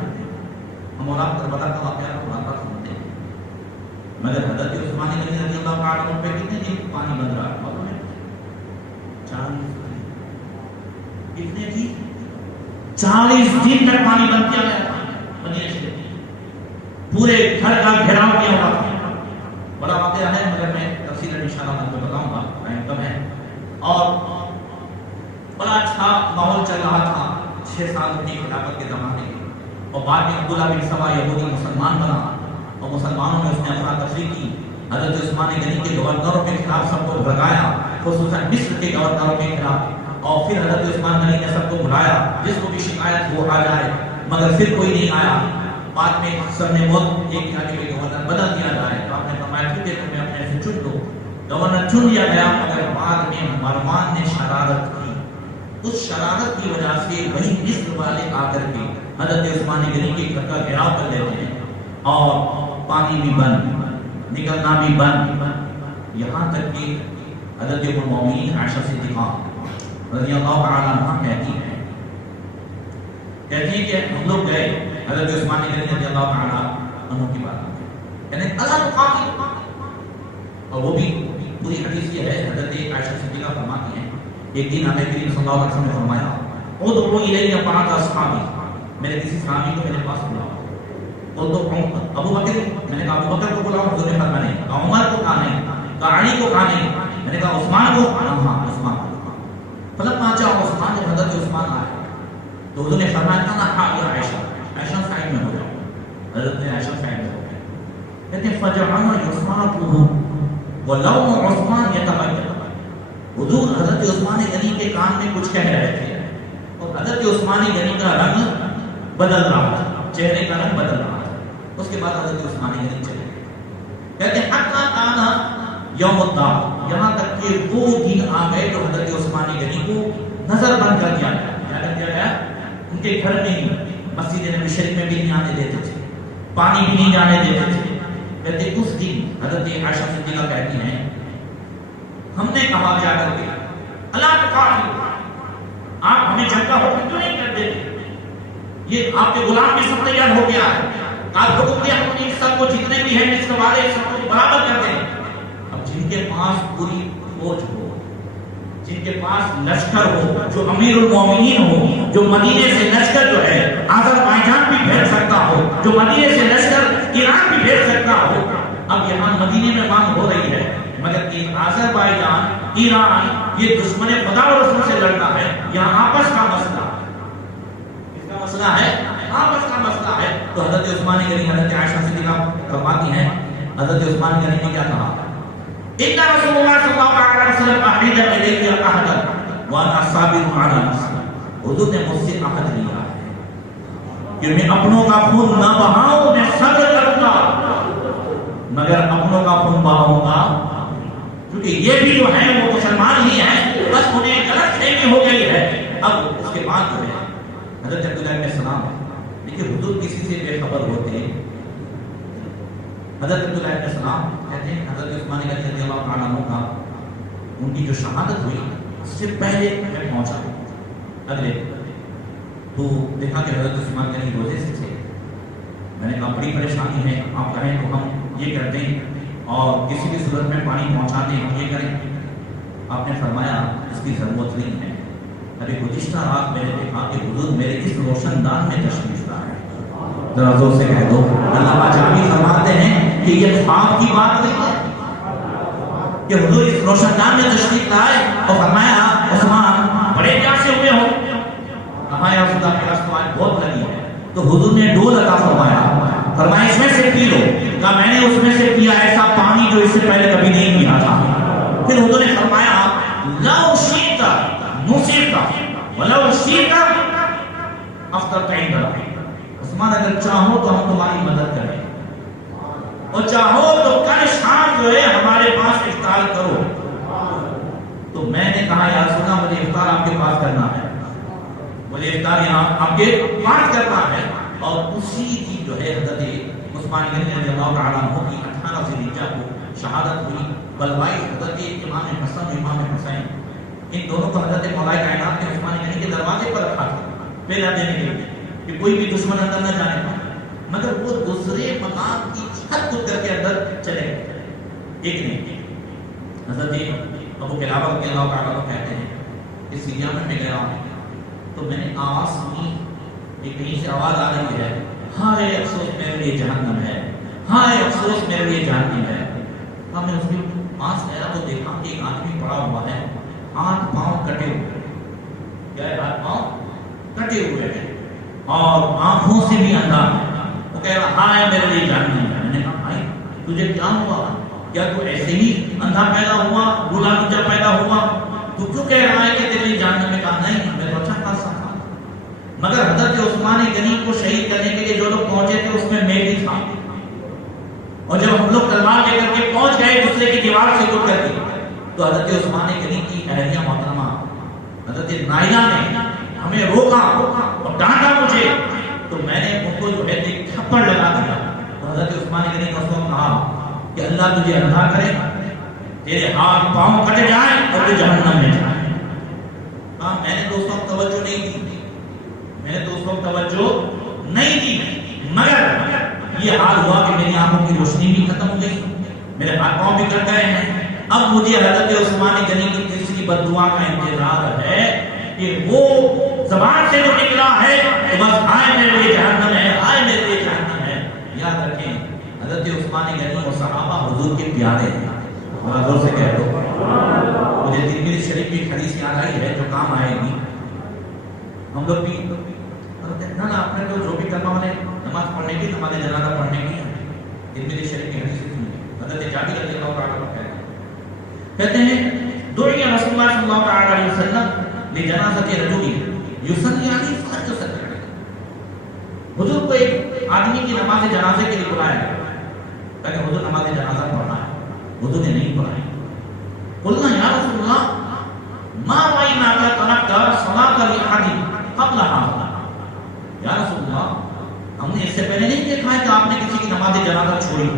ہم اور آپ کربلا کا واقعہ پرانا سنتے ہیں، مگر حضرت عثمان غنی رضی اللہ تعالیٰ عنہ پہ کتنے دن پانی بن رہا ہے؟ 40 دن تک پانی بند کیا گیا تھا، پورے گھر کا گھیراؤ کیا ہوا تھا۔ بڑا واقعہ ہے مگر میں تفصیل انشاءاللہ آپ کو بتاؤں گا، ٹائم کم ہے۔ اور بڑا اچھا ماحول چل رہا تھا 6 سال کی خلافت کے زمانے میں، اور بعد میں عبداللہ بن سبا یہودی مسلمان بنا اور مسلمانوں میں اس نے افراتفری کی، حضرت عثمان غنی کے گورنروں کے خلاف سب کو بھڑکایا، خصوصاً مصر کے گورنروں کے خلاف، اور پھر حضرت عثمان غنی نے سب کو بلایا جس کو بھی شکایت وہ آ جائے، مگر پھر کوئی نہیں آیا۔ بعد میں سب نے بہت ایک جگہ کے گورنر بدل دیا جائے، تو آپ نے فرمایا ٹھیک ہے تمہیں اپنے سے چن لو، گورنر چن لیا گیا، مگر بعد میں مروان نے شرارت کی، اس شرارت کی وجہ سے وہی مصر والے آ کر کے حضرت عثمان غنی کے گھر کا گھیراؤ کر لیتے ہیں، اور پانی بھی بند، نکلنا بھی بند، یہاں تک کہ حضرت ام المؤمنین عائشہ صدیقہ رضی اللہ تعالیٰ عنہ کہتی ہیں کہ ہم لوگ گئے حضرت عثمان غنی رضی اللہ تعالیٰ عنہ کی بات کہنے اللہ نقاتل، اور وہ بھی پوری حدیث یہ ہے، حضرت عائشہ صدیقہ فرماتی ہیں ایک دن نبی کریم صلی اللہ علیہ وسلم نے فرمایا ادعو الیہ بعض اصحابی، میرے کسی صحابی کو میرے پاس بلاؤ، قلت ابو بکر، میں نے کہا ابو بکر کو بلاؤ، حضور نے فرمایا نہیں، کہا عمر کو کہا نہیں، کہا علی کو کہا نہیں، میں نے کہا عثمان کو، ہاں عثمان کو۔ فلما جاء عثمان، جب حضرت عثمان آئے تو حضور نے فرمایا تھا نا حاضر عائشہ، عائشہ سائڈ میں ہو جاؤ، حضرت نے عائشہ سائڈ میں ہو گئے، کہتے ہیں فجعل یصافه ولون عثمان یتغیر، حضور حضرت عثمان غنی کے کان میں کچھ کہہ رہے تھے اور حضرت عثمان غنی کا رنگ بدل رہا تھا، چہرے کا رنگ بدل رہا تھا۔ اس کے بعد حضرت عثمان غنی چلے گئے، کہتے ہیں حتی کان یوم الدار، یہاں تک کہ وہ دن آ گئے تو حضرت عثمان غنی کو نظر بند کر دیا گیا، کیا کر دیا گیا؟ ان کے گھر میں ہی، مسجد نبوی شریف میں بھی نہیں آنے دیتے پانی بھی نہیں جانے دیتے تھے. کہتے اس دن حضرت عائشہ صدیقہ کہتی ہیں ہم نے کہا جا کر کے اللہ تقاتل آپ ہمیں جنگ کا حکم کیوں نہیں کر دیتے؟ یہ آپ کے غلام بھی سب تیار ہو گیا ہے. آپ حکم دیا ہم نے سب کو جتنے بھی ہیں اس والے سب کو برابر کر دیں. اب جن کے پاس پوری فوج ہو، جن کے پاس لشکر ہو، جو امیر المومنین ہو، جو مدینے سے لشکر جو ہے آذربائیجان بھی بھیج سکتا ہو، جو مدینے سے لشکر ایران بھی بھیج سکتا ہو. اب یہاں مدینے میں مانگ ہو رہی ہے مگر آذربائیجان ایران یہ دشمن خدا و رسول سے لڑنا ہے. یہاں آپس کا مسئلہ، اس کا مسئلہ ہے آپس کا مسئلہ ہے. تو حضرت عثمان غنی حضرت عائشہ صدیقہ فرماتی ہیں حضرت عثمان غنی نے کیا کہا؟ ان رسول اللہ صلی اللہ علیہ وسلم عہد الیک عہدا وانا صابر علی نفسی. حضور نے مجھ سے عہد لیا ہے کہ میں اپنوں کا خون نہ بہاؤں، میں صبر کروں گا مگر اپنوں کا خون بہاؤں گا کیونکہ یہ بھی جو ہیں وہ مسلمان ہی ہیں، بس انہیں غلط فہمی ہو گئی ہے. اب اس کے بعد جو ہے حضرت عبداللہ ابن سلام، لیکن حضور کسی سے بے خبر ہوتے ہیں. حضرت عبداللہ ابن سلام کہتے ہیں حضرت عثمان غنی رضی اللہ تعالیٰ عنہ کا ان کی جو شہادت ہوئی اس سے پہلے میں پہنچا اگلے تو دیکھا کہ حضرت عثمان غنی روزے سے تھے. میں نے کہا بڑی پریشانی ہے، آپ کہیں تو ہم یہ کرتے ہیں اور کسی بھی صورت میں پانی پہنچاتے ہیں ہم یہ کریں. آپ نے فرمایا اس کی ضرورت نہیں ہے. ابھی گزشتہ رات میں نے دیکھا کہ حضور میرے اس روشن دان میں تشریف لائے. ذرا زور سے کہہ دو اللہ پاک فرماتے ہیں کہ یہ خواب کی بات نہیں ہے کہ حضور اس روشن دان میں تشریف لائے اور فرمایا عثمان بڑے پیاسے ہوئے ہو. کہا یا رسول اللہ پیاس تو آج بہت لگی ہے. تو حضور نے ڈول عطا فرمایا اس میں سے پی لو. کہا میں نے اس میں سے پیا ایسا پانی جو اس سے پہلے کبھی نہیں پیا تھا. پھر حضور نے فرمایا لو شئت نصرت ولو شئت افطرت عند ربک. عثمان اگر چاہو تو ہم تمہاری مدد کریں اور چاہو تو کل شام جو ہے ہمارے پاس افطار کرو. تو میں نے کہا یا رسول اللہ مجھے افطار آپ کے پاس کرنا ہے، مجھے افطار یہاں آپ کے پاس کرنا ہے. اور اسی دن جو ہے حضرت عثمان غنی رضی اللہ تعالیٰ عنہ کی 18 ذی الحجہ کو شہادت ہوئی. بلوائی حضرت امام حسن امام حسین ان دونوں کو حضرت مولا کائنات نے عثمان غنی کے دروازے پر رکھا تھا پہلا دینے کے لیے کہ کوئی بھی دشمن اندر نہ جانے پائے. مگر وہ دوسرے مقام کی چھت کود کر کے اندر چلے گئے. ایک نے حضرت ابو قلابہ رضی اللہ تعالیٰ عنہ کہتے ہیں کہ سیریا میں گیا تو میں نے آواز سنی کہ کہیں سے آواز آ رہی ہے ہائے افسوس میرے لیے جہنم ہے، ہائے افسوس میرے لیے جہنم ہے. ہم نے اس کے پاس گیا تو دیکھا کہ ایک آدمی پڑا ہوا ہے، ہاتھ پاؤں کٹے ہوئے. کیا ہے؟ ہاتھ پاؤں کٹے ہوئے ہیں اور آنکھوں سے بھی اندھا ہے. وہ کہہ رہا ہائے میرے لیے جہنم ہے. میں نے کہا بھائی تجھے کیا ہوا؟ کیا تو ایسے ہی اندھا پیدا ہوا، بولا لوچا پیدا ہوا؟ تو کیوں کہہ رہا ہے کہ تیرے لیے جہنم میں؟ کہا نہیں میں تو اچھا خاصا تھا. مگر حضرت عثمان غنی کو شہید کرنے کے لیے جو لوگ پہنچے تھے اس میں میں بھی تھا. اور جب ہم لوگ تلوار لے کر کے پہنچ گئے دوسرے کی دیوار سے ٹوٹ کر کے تو حضرت عثمان غنی کی اہلیہ محترمہ حضرت نائلہ نے ہمیں روکا اور ڈانٹا مجھے. تو میں نے ان کو جو ہے ایک تھپڑ لگا دیا. تو حضرت عثمان غنی نے اس کو کہا کہ اللہ تجھے اندھا کرے، تیرے ہاتھ پاؤں کٹ جائیں اور تو جہنم میں جائے. ہاں میں نے دوستوں کو توجہ نہیں دی، میں نے دوستوں کو توجہ نہیں دی. مگر یہ حال ہوا کہ میری آنکھوں کی روشنی بھی ختم ہو گئی، میرے ہاتھ پاؤں بھی کٹ گئے ہیں. اب مجھے حضرت عثمان غنی کی تیسری بددعا کا انتظار ہے کہ وہ زبان سے جو نکلا ہے تو بس ہائے میرے لیے جہنم ہے، ہائے میرے لیے جہنم ہے. یاد رکھیں حضرت عثمان غنی اور صحابہ حضور کے پیارے ہیں. اور زور سے کہہ دو مجھے ترمذی شریف کی حدیث یاد آئی ہے جو کام آئے گی. ہم لوگ بھی نہ اپنے تو جو بھی کرنا انہیں نماز پڑھنے کی، نماز جنازہ پڑھنے کی ترمذی شریف کی حدیث سنی. حضرت جابر رضی اللہ تعالیٰ عنہ کہتے ہیں دعی رسول اللہ صلی اللہ علیہ وسلم لجنازۃ رجل یصلی علیہ فلا یصلی علیہ. حضور کو ایک آدمی کی نماز جنازے کے لیے بلایا گیا تاکہ حضور نماز جنازہ پڑھنا ہے. حضور نے نہیں پڑھائی. قلنا یا رسول اللہ ما رأیناک ترکت صلاۃ الاحد قبل هذا. یا رسول اللہ ہم نے اس سے پہلے نہیں دیکھا ہے کہ آپ نے کسی نماز جنازہ چھوڑی.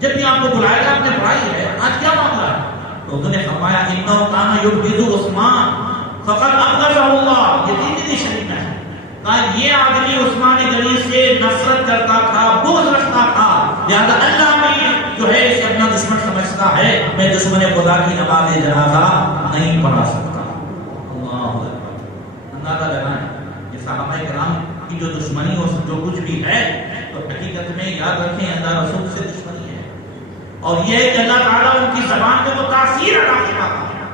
جب بھی آپ کو بلائے گا آپ نے پڑھائی ہے, آج کیا معاملہ ہے؟ تو حضور نے فرمایا انہ کان یبغض عثمان فقد ابغضہ اللہ. یہ ترمذی شریف میں ہے. کہا یہ آدمی عثمان غنی سے نفرت کرتا تھا, بغض رکھتا تھا, لہذا اللہ میں جو ہے اسے اپنا دشمن سمجھتا ہے, میں دشمن خدا کی نماز جنازہ نہیں پڑھا سکتا. اللہ اکبر. اندازہ لگائیں یہ صحابہ کرام کی جو دشمنی ہو جو کچھ بھی ہے تو حقیقت میں یاد رکھیں اللہ رسول سے دشمنی ہے, اور یہ ہے کہ اللہ تعالیٰ ان کی زبان میں وہ تاثیر عطا فرماتا ہے.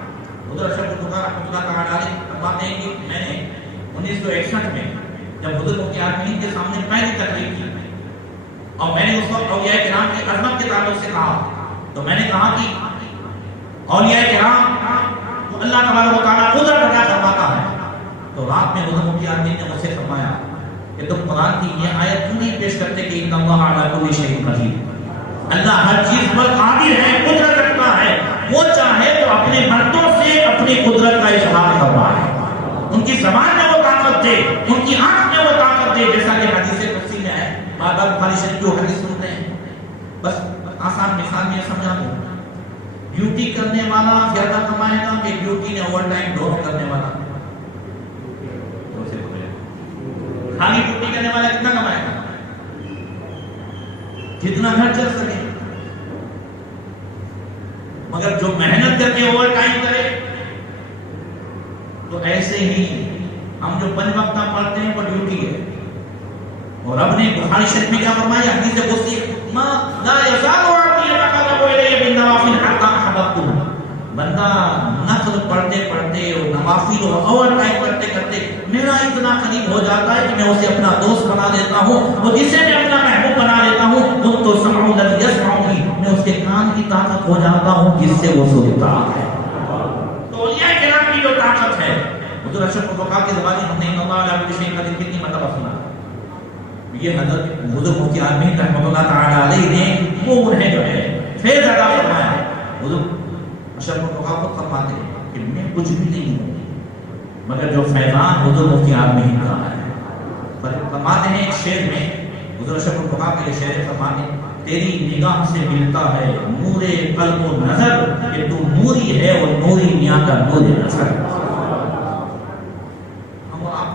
حضرت اشرف الدولا رحمۃ اللہ تعالیٰ علیہ فرماتے ہیں کہ میں نے 1961 میں جب حضرت مفتی عالمین کے سامنے پہلی تقریر کی اور میں نے اس وقت اولیاء کرام کی عظمت کے تعلق سے کہا, تو میں نے کہا کہ اولیاء کرام کو اللہ تبارک و تعالیٰ قدرت عطا فرماتا ہے. تو رات میں حضرت مفتی عالمین نے مجھ سے فرمایا کہ تم قرآن کی یہ آیت کیوں نہیں پیش کرتے کہ ان اللہ علی کل شیء قدیر, اللہ ہر چیز پر قادر ہے, قدرت رکھتا ہے, وہ چاہے تو اپنے بندوں سے اپنی قدرت کا اظہار فرمائے. ان کی زبان میں وہ طاقت دے, ان کی آنکھ میں وہ طاقت دے, جیسا کہ حدیث قدسی میں ہے. بار بار بخاری شریف جو حدیث سنتے ہیں, بس آسان مثال میں سمجھا دوں. ڈیوٹی کرنے والا زیادہ کمائے گا کہ ڈیوٹی نے اوور ٹائم دونوں کرنے والا؟ خالی ڈیوٹی کرنے والا کتنا کمائے گا؟ جتنا گھر چل سکے. مگر جو محنت کر کے اوور ٹائم کرے, تو ایسے ہی ہم جو 5 وقت پڑھتے ہیں وہ ڈیوٹی ہے. اور رب نے بخاری شریف میں کیا فرمایا, حدیث قدسی ما لا یزال عبدی یتقرب الی بالنوافل حتی احببته. بندہ نفل پڑھتے پڑھتے اور نوافل اور اوور ٹائم کرتے کرتے میرا اتنا قریب ہو جاتا ہے کہ میں اسے اپنا دوست بنا لیتا ہوں, اور جسے میں اپنا محبوب بنا لیتا ہوں وہ تو سمعو الذی یسمع بہ, میں اس کے کان کی طاقت ہو جاتا ہوں جس سے وہ سنتا ہے. تو اولیاء کرام کی جو طاقت ہے, حضور اشرف الفقہاء کی زبانی ہم نے اللہ علیہ کل شیء قدیر کتنی مرتبہ سنا. یہ حضرت حضور مفتی عالمین رحمۃ اللہ تعالی علیہ نے وہ انہیں جو ہے فیض عطا فرمایا. حضور اشرف الفقہاء کو فرماتے ہیں کہ میں کچھ بھی نہیں ہوں مگر جو فیضان حضور مفتی عالمین کا ہے. فرماتے ہیں ایک شعر میں حضور اشرف الفقہاء کے شعر فرماتے ہیں تیری نگاہ سے ملتا ہے نور قلب و نظر, کہ تو نوری ہے اور نوری میاں کا نور نظر. ہم آپ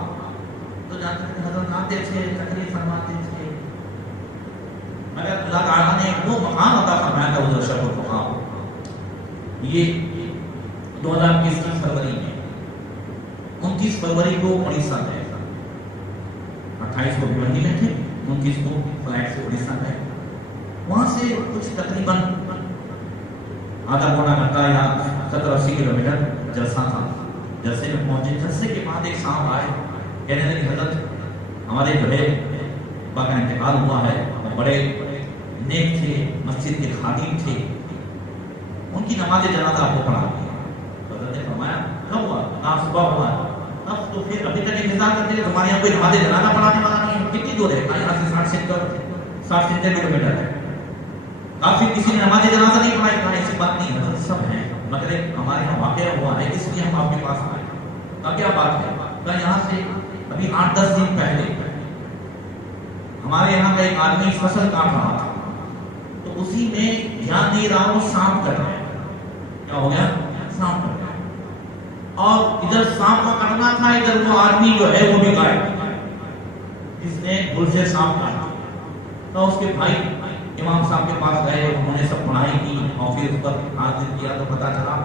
تو جانتے ہیں حضرت آتے تھے, تقریر فرماتے تھے, مگر اللہ تعالیٰ نے وہ مقام عطا فرمایا تھا حضور اشرف الفقہاء. یہ 2021 کی فروری میں 29 فروری کو اڑیسہ گئے, 28 کو بھیونڈی میں تھے, 29 کو فلائٹ سے اڑیسہ گئے. وہاں سے کچھ تقریباً آدھا پونا گھنٹہ یا 70-80 کلومیٹر جلسہ تھا. جلسے میں پہنچے, جلسے کے بعد ایک صاحب آئے, کہنے لگے حضرت ہمارے جو ہے ابا کا انتقال ہوا ہے, بڑے نیک تھے, مسجد کے خادم تھے, ان کی نماز جنازہ آپ کو پڑھا دی. حضرت نے فرمایا کب ہوا؟ آپ صبح ہوا. اب تو پھر ابھی تک انتظار کرتے ہیں, تمہارے یہاں کوئی نماز جنازہ پڑھانے والا نہیں ہے. کتنی دور ہے؟ یہاں سے 60-70 کلومیٹر ہے. کافی کسی نے نماز جنازہ نہیں پڑھائی. کہا ایسی بات نہیں ہے, سب ہیں, مگر ہمارے یہاں واقعہ ہوا ہے اس لیے ہم آپ کے پاس آئے. کہا کیا بات ہے؟ کہا یہاں سے ابھی 8-10 دن پہلے ہمارے یہاں کا ایک آدمی فصل کاٹ رہا تھا, تو اسی میں یاد نہیں رہا وہ سانپ کٹ رہا. کیا ہو گیا؟ سانپ کٹ رہا. اور ادھر سانپ کا کٹنا تھا, ادھر وہ آدمی جو ہے وہ بھی غائب, جس نے بھول سے سانپ کاٹا. تو اس کے بھائی امام صاحب کے پاس گئے, انہوں نے سب پڑھائی کی اور پھر اس پر حاضر کیا تو پتا چلا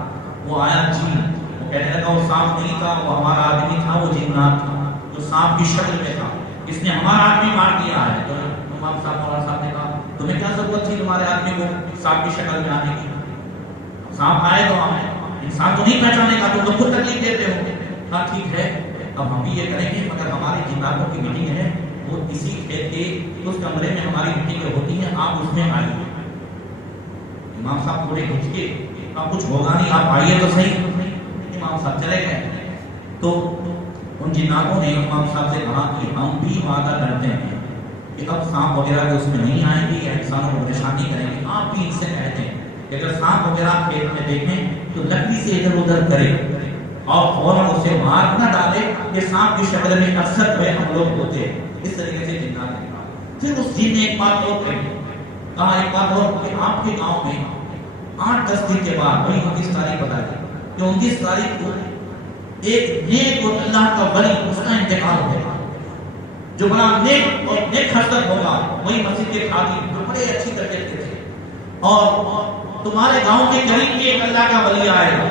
وہ آیا جی. وہ کہنے لگا وہ سانپ نہیں تھا, وہ ہمارا آدمی تھا, وہ جنات تھا جو سانپ کی شکل میں تھا, اس نے ہمارا آدمی مار دیا ہے. تو امام صاحب مولانا صاحب نے کہا تمہیں کیا ضرورت تھی تمہارے آدمی کو سانپ کی شکل میں آنے کی؟ سانپ آئے تو آئے, انسان کو نہیں پہچانے کا, تو خود تکلیف دیتے ہوں گے. کہا ٹھیک ہے, اب ہم بھی یہ کریں گے, مگر ہماری جناتوں کی میٹنگ ہے وہ اسی کھیت کے اس کمرے میں ہماری میٹنگ ہوتی ہے, آپ اس میں آئیے. امام صاحب تھوڑے ہچ کے, اب کچھ ہوگا نہیں, آپ آئیے تو صحیح. امام صاحب چلے گئے. تو ان جناتوں نے امام صاحب سے کہا کہ ہم بھی وعدہ کرتے ہیں کہ اب سانپ وغیرہ اس میں نہیں آئیں گے یا انسانوں کو پریشان نہیں کریں گے. آپ بھی ان سے کہتے ہیں کہ اگر سانپ وغیرہ کھیت میں دیکھیں تو لکڑی سے ادھر ادھر کرے اور فوراً اسے مار نہ ڈالے. یہ سانپ کی شکل میں اکثر جو ہم لوگ ہوتے ہیں, اس طریقے سے جنات نے کہا. پھر اس جن نے ایک بات اور کہا ایک بات اور کہ آپ کے گاؤں میں 8-10 دن کے بعد وہی 29 تاریخ بتا دی کہ 29 تاریخ کو ایک نیک اور اللہ کا ولی اس کا انتقال ہوگا جو بڑا نیک اور نیک خرطر ہوگا، وہی مسجد کے خادم جو بڑے اچھی تربیت کے تھے، اور تمہارے گاؤں کے قریب ایک اللہ کا ولی آئے گا،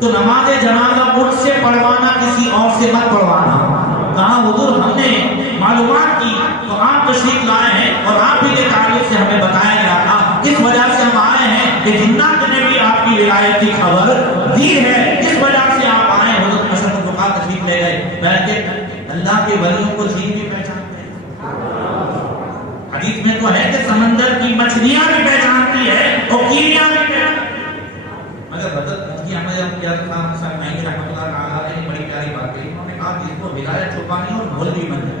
تو نماز جنازہ مجھ سے پڑھوانا، کسی اور سے مت پڑھوانا۔ کہا حضور ہم نے معلومات کی تو آپ تشریف لائے ہیں اور آپ ہی کے تعلق سے ہمیں بتایا گیا تھا، اس وجہ سے ہم آئے ہیں کہ جنات نے بھی آپ کی ولایت کی خبر دی ہے، اس وجہ سے آپ آئے ہیں۔ حضرت اشرف الفقراء تشریف لے گئے، بیٹھے اللہ کے ولیوں کو جھیل بھی پہچانتے ہیں۔ حدیث میں تو ہے کہ سمندر کی مچھلیاں بھی پہچانتی ہے اور کیڑیاں بھی پہچانتی ہیں، مگر حضرت مفتی احمد خان صاحب نعیمی رحمۃ اللہ تعالیٰ نے بڑی پیاری بات کہی، انہوں نے کہا جس کو ولایت چھپانی ہو مولوی بن جائے،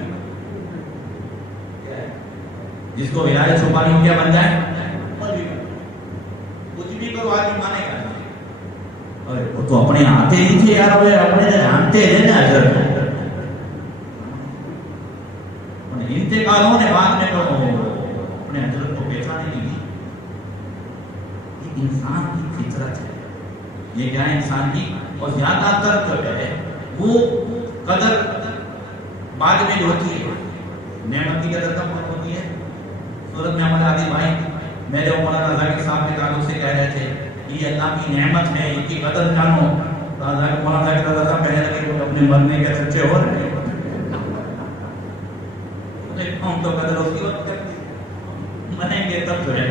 جس کو ولایت چھپانی ہو کیا بن جائے، مولوی بن جائے، کچھ بھی کرو آدمی مانے گا نہیں۔ وہ تو اپنے آتے ہی تھے یار، وہ اپنے جانتے تھے نا حضرت، انتقالوں نے بعد میں تو اپنے حضرت کو پہچانے نہیں دی۔ یہ انسان کی فطرت ہے، یہ کیا ہے انسان کی، اور زیادہ تر جو ہے وہ قدر بعد میں ہوتی ہے، نعمت کی قدر کب ہوتی ہے۔ سورت میں ہمارے عادل بھائی میرے مولانا ذاکر صاحب کے تعلق سے کہہ رہے تھے یہ اللہ کی نعمت ہے، ان کی قدر جانو۔ مولانا ذاکر صاحب کہنے لگے وہ اپنے مرنے کے سچے ہو رہے ہیں، ہم تو قدر اس کی وقت کرتے مریں گے تب جو ہے۔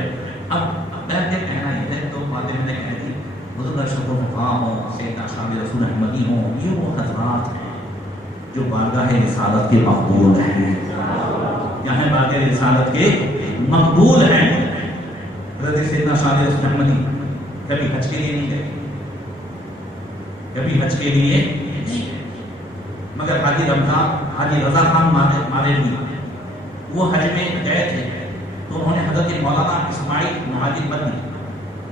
اب بیٹھ کے کہنا یہ ہے تو باتیں میں نے کہہ دی، حضرت اشرف الفقراء ہوں، سیدنا شاہ رسول احمدی ہوں، یہ وہ حضرات ہیں جو بارگاہ رسالت کے مقبول ہیں، یہاں بارگاہ رسالت کے مقبول ہیں۔ حضرت سیدنا شاہ رسول احمدی کبھی حج کے لیے نہیں گئے، کبھی حج کے لیے نہیں گئے، مگر حاجی رضا خان ماریڈی وہ حج میں گئے تھے تو انہوں نے حضرت مولانا اسماعیل مہاجر مدنی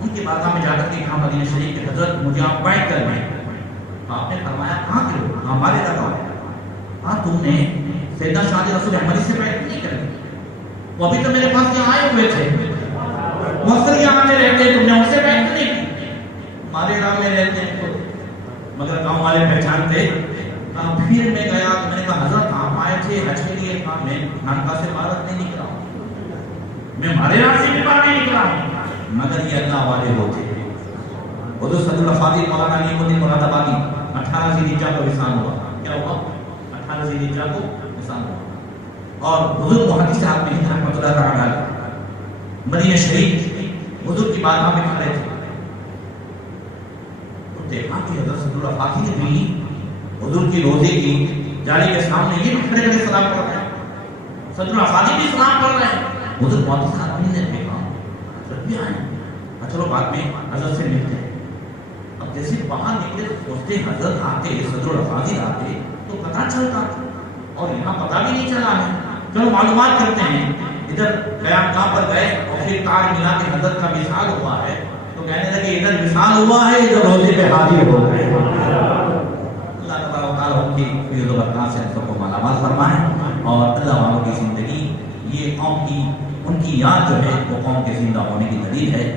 ان کی بارگاہ میں جا کر کے کہا مدینہ شریف کے حضرت مجھے آپ بیعت کر لیں۔ آپ نے فرمایا کہاں کے لوگ، ہمارے لگا ہاں تم نے سیدنا شاہ رسول احمدی سے بیعت نہیں کری، وہ ابھی تو میرے پاس یہاں آئے ہوئے تھے، مفصل یہاں آتے رہتے، تم نے ان سے بیعت نہیں کی، ہمارے گاؤں میں رہتے ہیں، مگر گاؤں والے پہچانتے۔ پھر میں گیا تو میں نے کہا حضرت آپ آئے تھے حج کے لیے، کہا میں خانقاہ سے باہر نہیں نکلا ہوں، میں ہمارے یہاں سے بھی باہر نہیں نکلا ہوں، مگر یہ اللہ والے ہوتے ہیں۔ حضور صدر الفاضل مولانا نعیم الدین مراد آبادی 18 ذی الحجہ کو وصال ہوا، کیا ہوا 18 ذی الحجہ کو وصال ہوا، اور حضور محدث صاحب نے رحمۃ اللہ تعالی مدینہ شریف حضور کی بارگاہ میں کھڑے تھے، تو دیکھا کہ حضرت صدر الفاضل نے بھی حضور کی روزے کی جاری کے سامنے یہ بھی کھڑے کھڑے سلام پڑھ رہے ہیں، صدر الفاضل بھی سلام پڑھ رہے ہیں۔ حضور محدث صاحب نے دیکھا حضرت بھی آئے، چلو بعد میں حضرت سے ملتے ہیں۔ اب جیسے باہر نکلے سوچتے حضرت آتے، صدر الفاضل آتے تو پتہ چلتا، اور یہاں پتہ بھی نہیں چلا ہے، چلو معلومات کرتے ہیں۔ ادھر قیام گاہ پر گئے اور پھر تار ملا کے حضرت کا وصال ہوا ہے، تو کہنے لگے ادھر وصال ہوا ہے، ادھر روزے پہ حاضر ہو گئے۔ اللہ تبارک تعالیٰ ان کی فضل و برکات سے سب کو مالا مال فرمائے، اور اللہ والوں کی زندگی یہ قوم کی ان کی یاد جو ہے وہ قوم کے زندہ ہونے کی دلیل ہے۔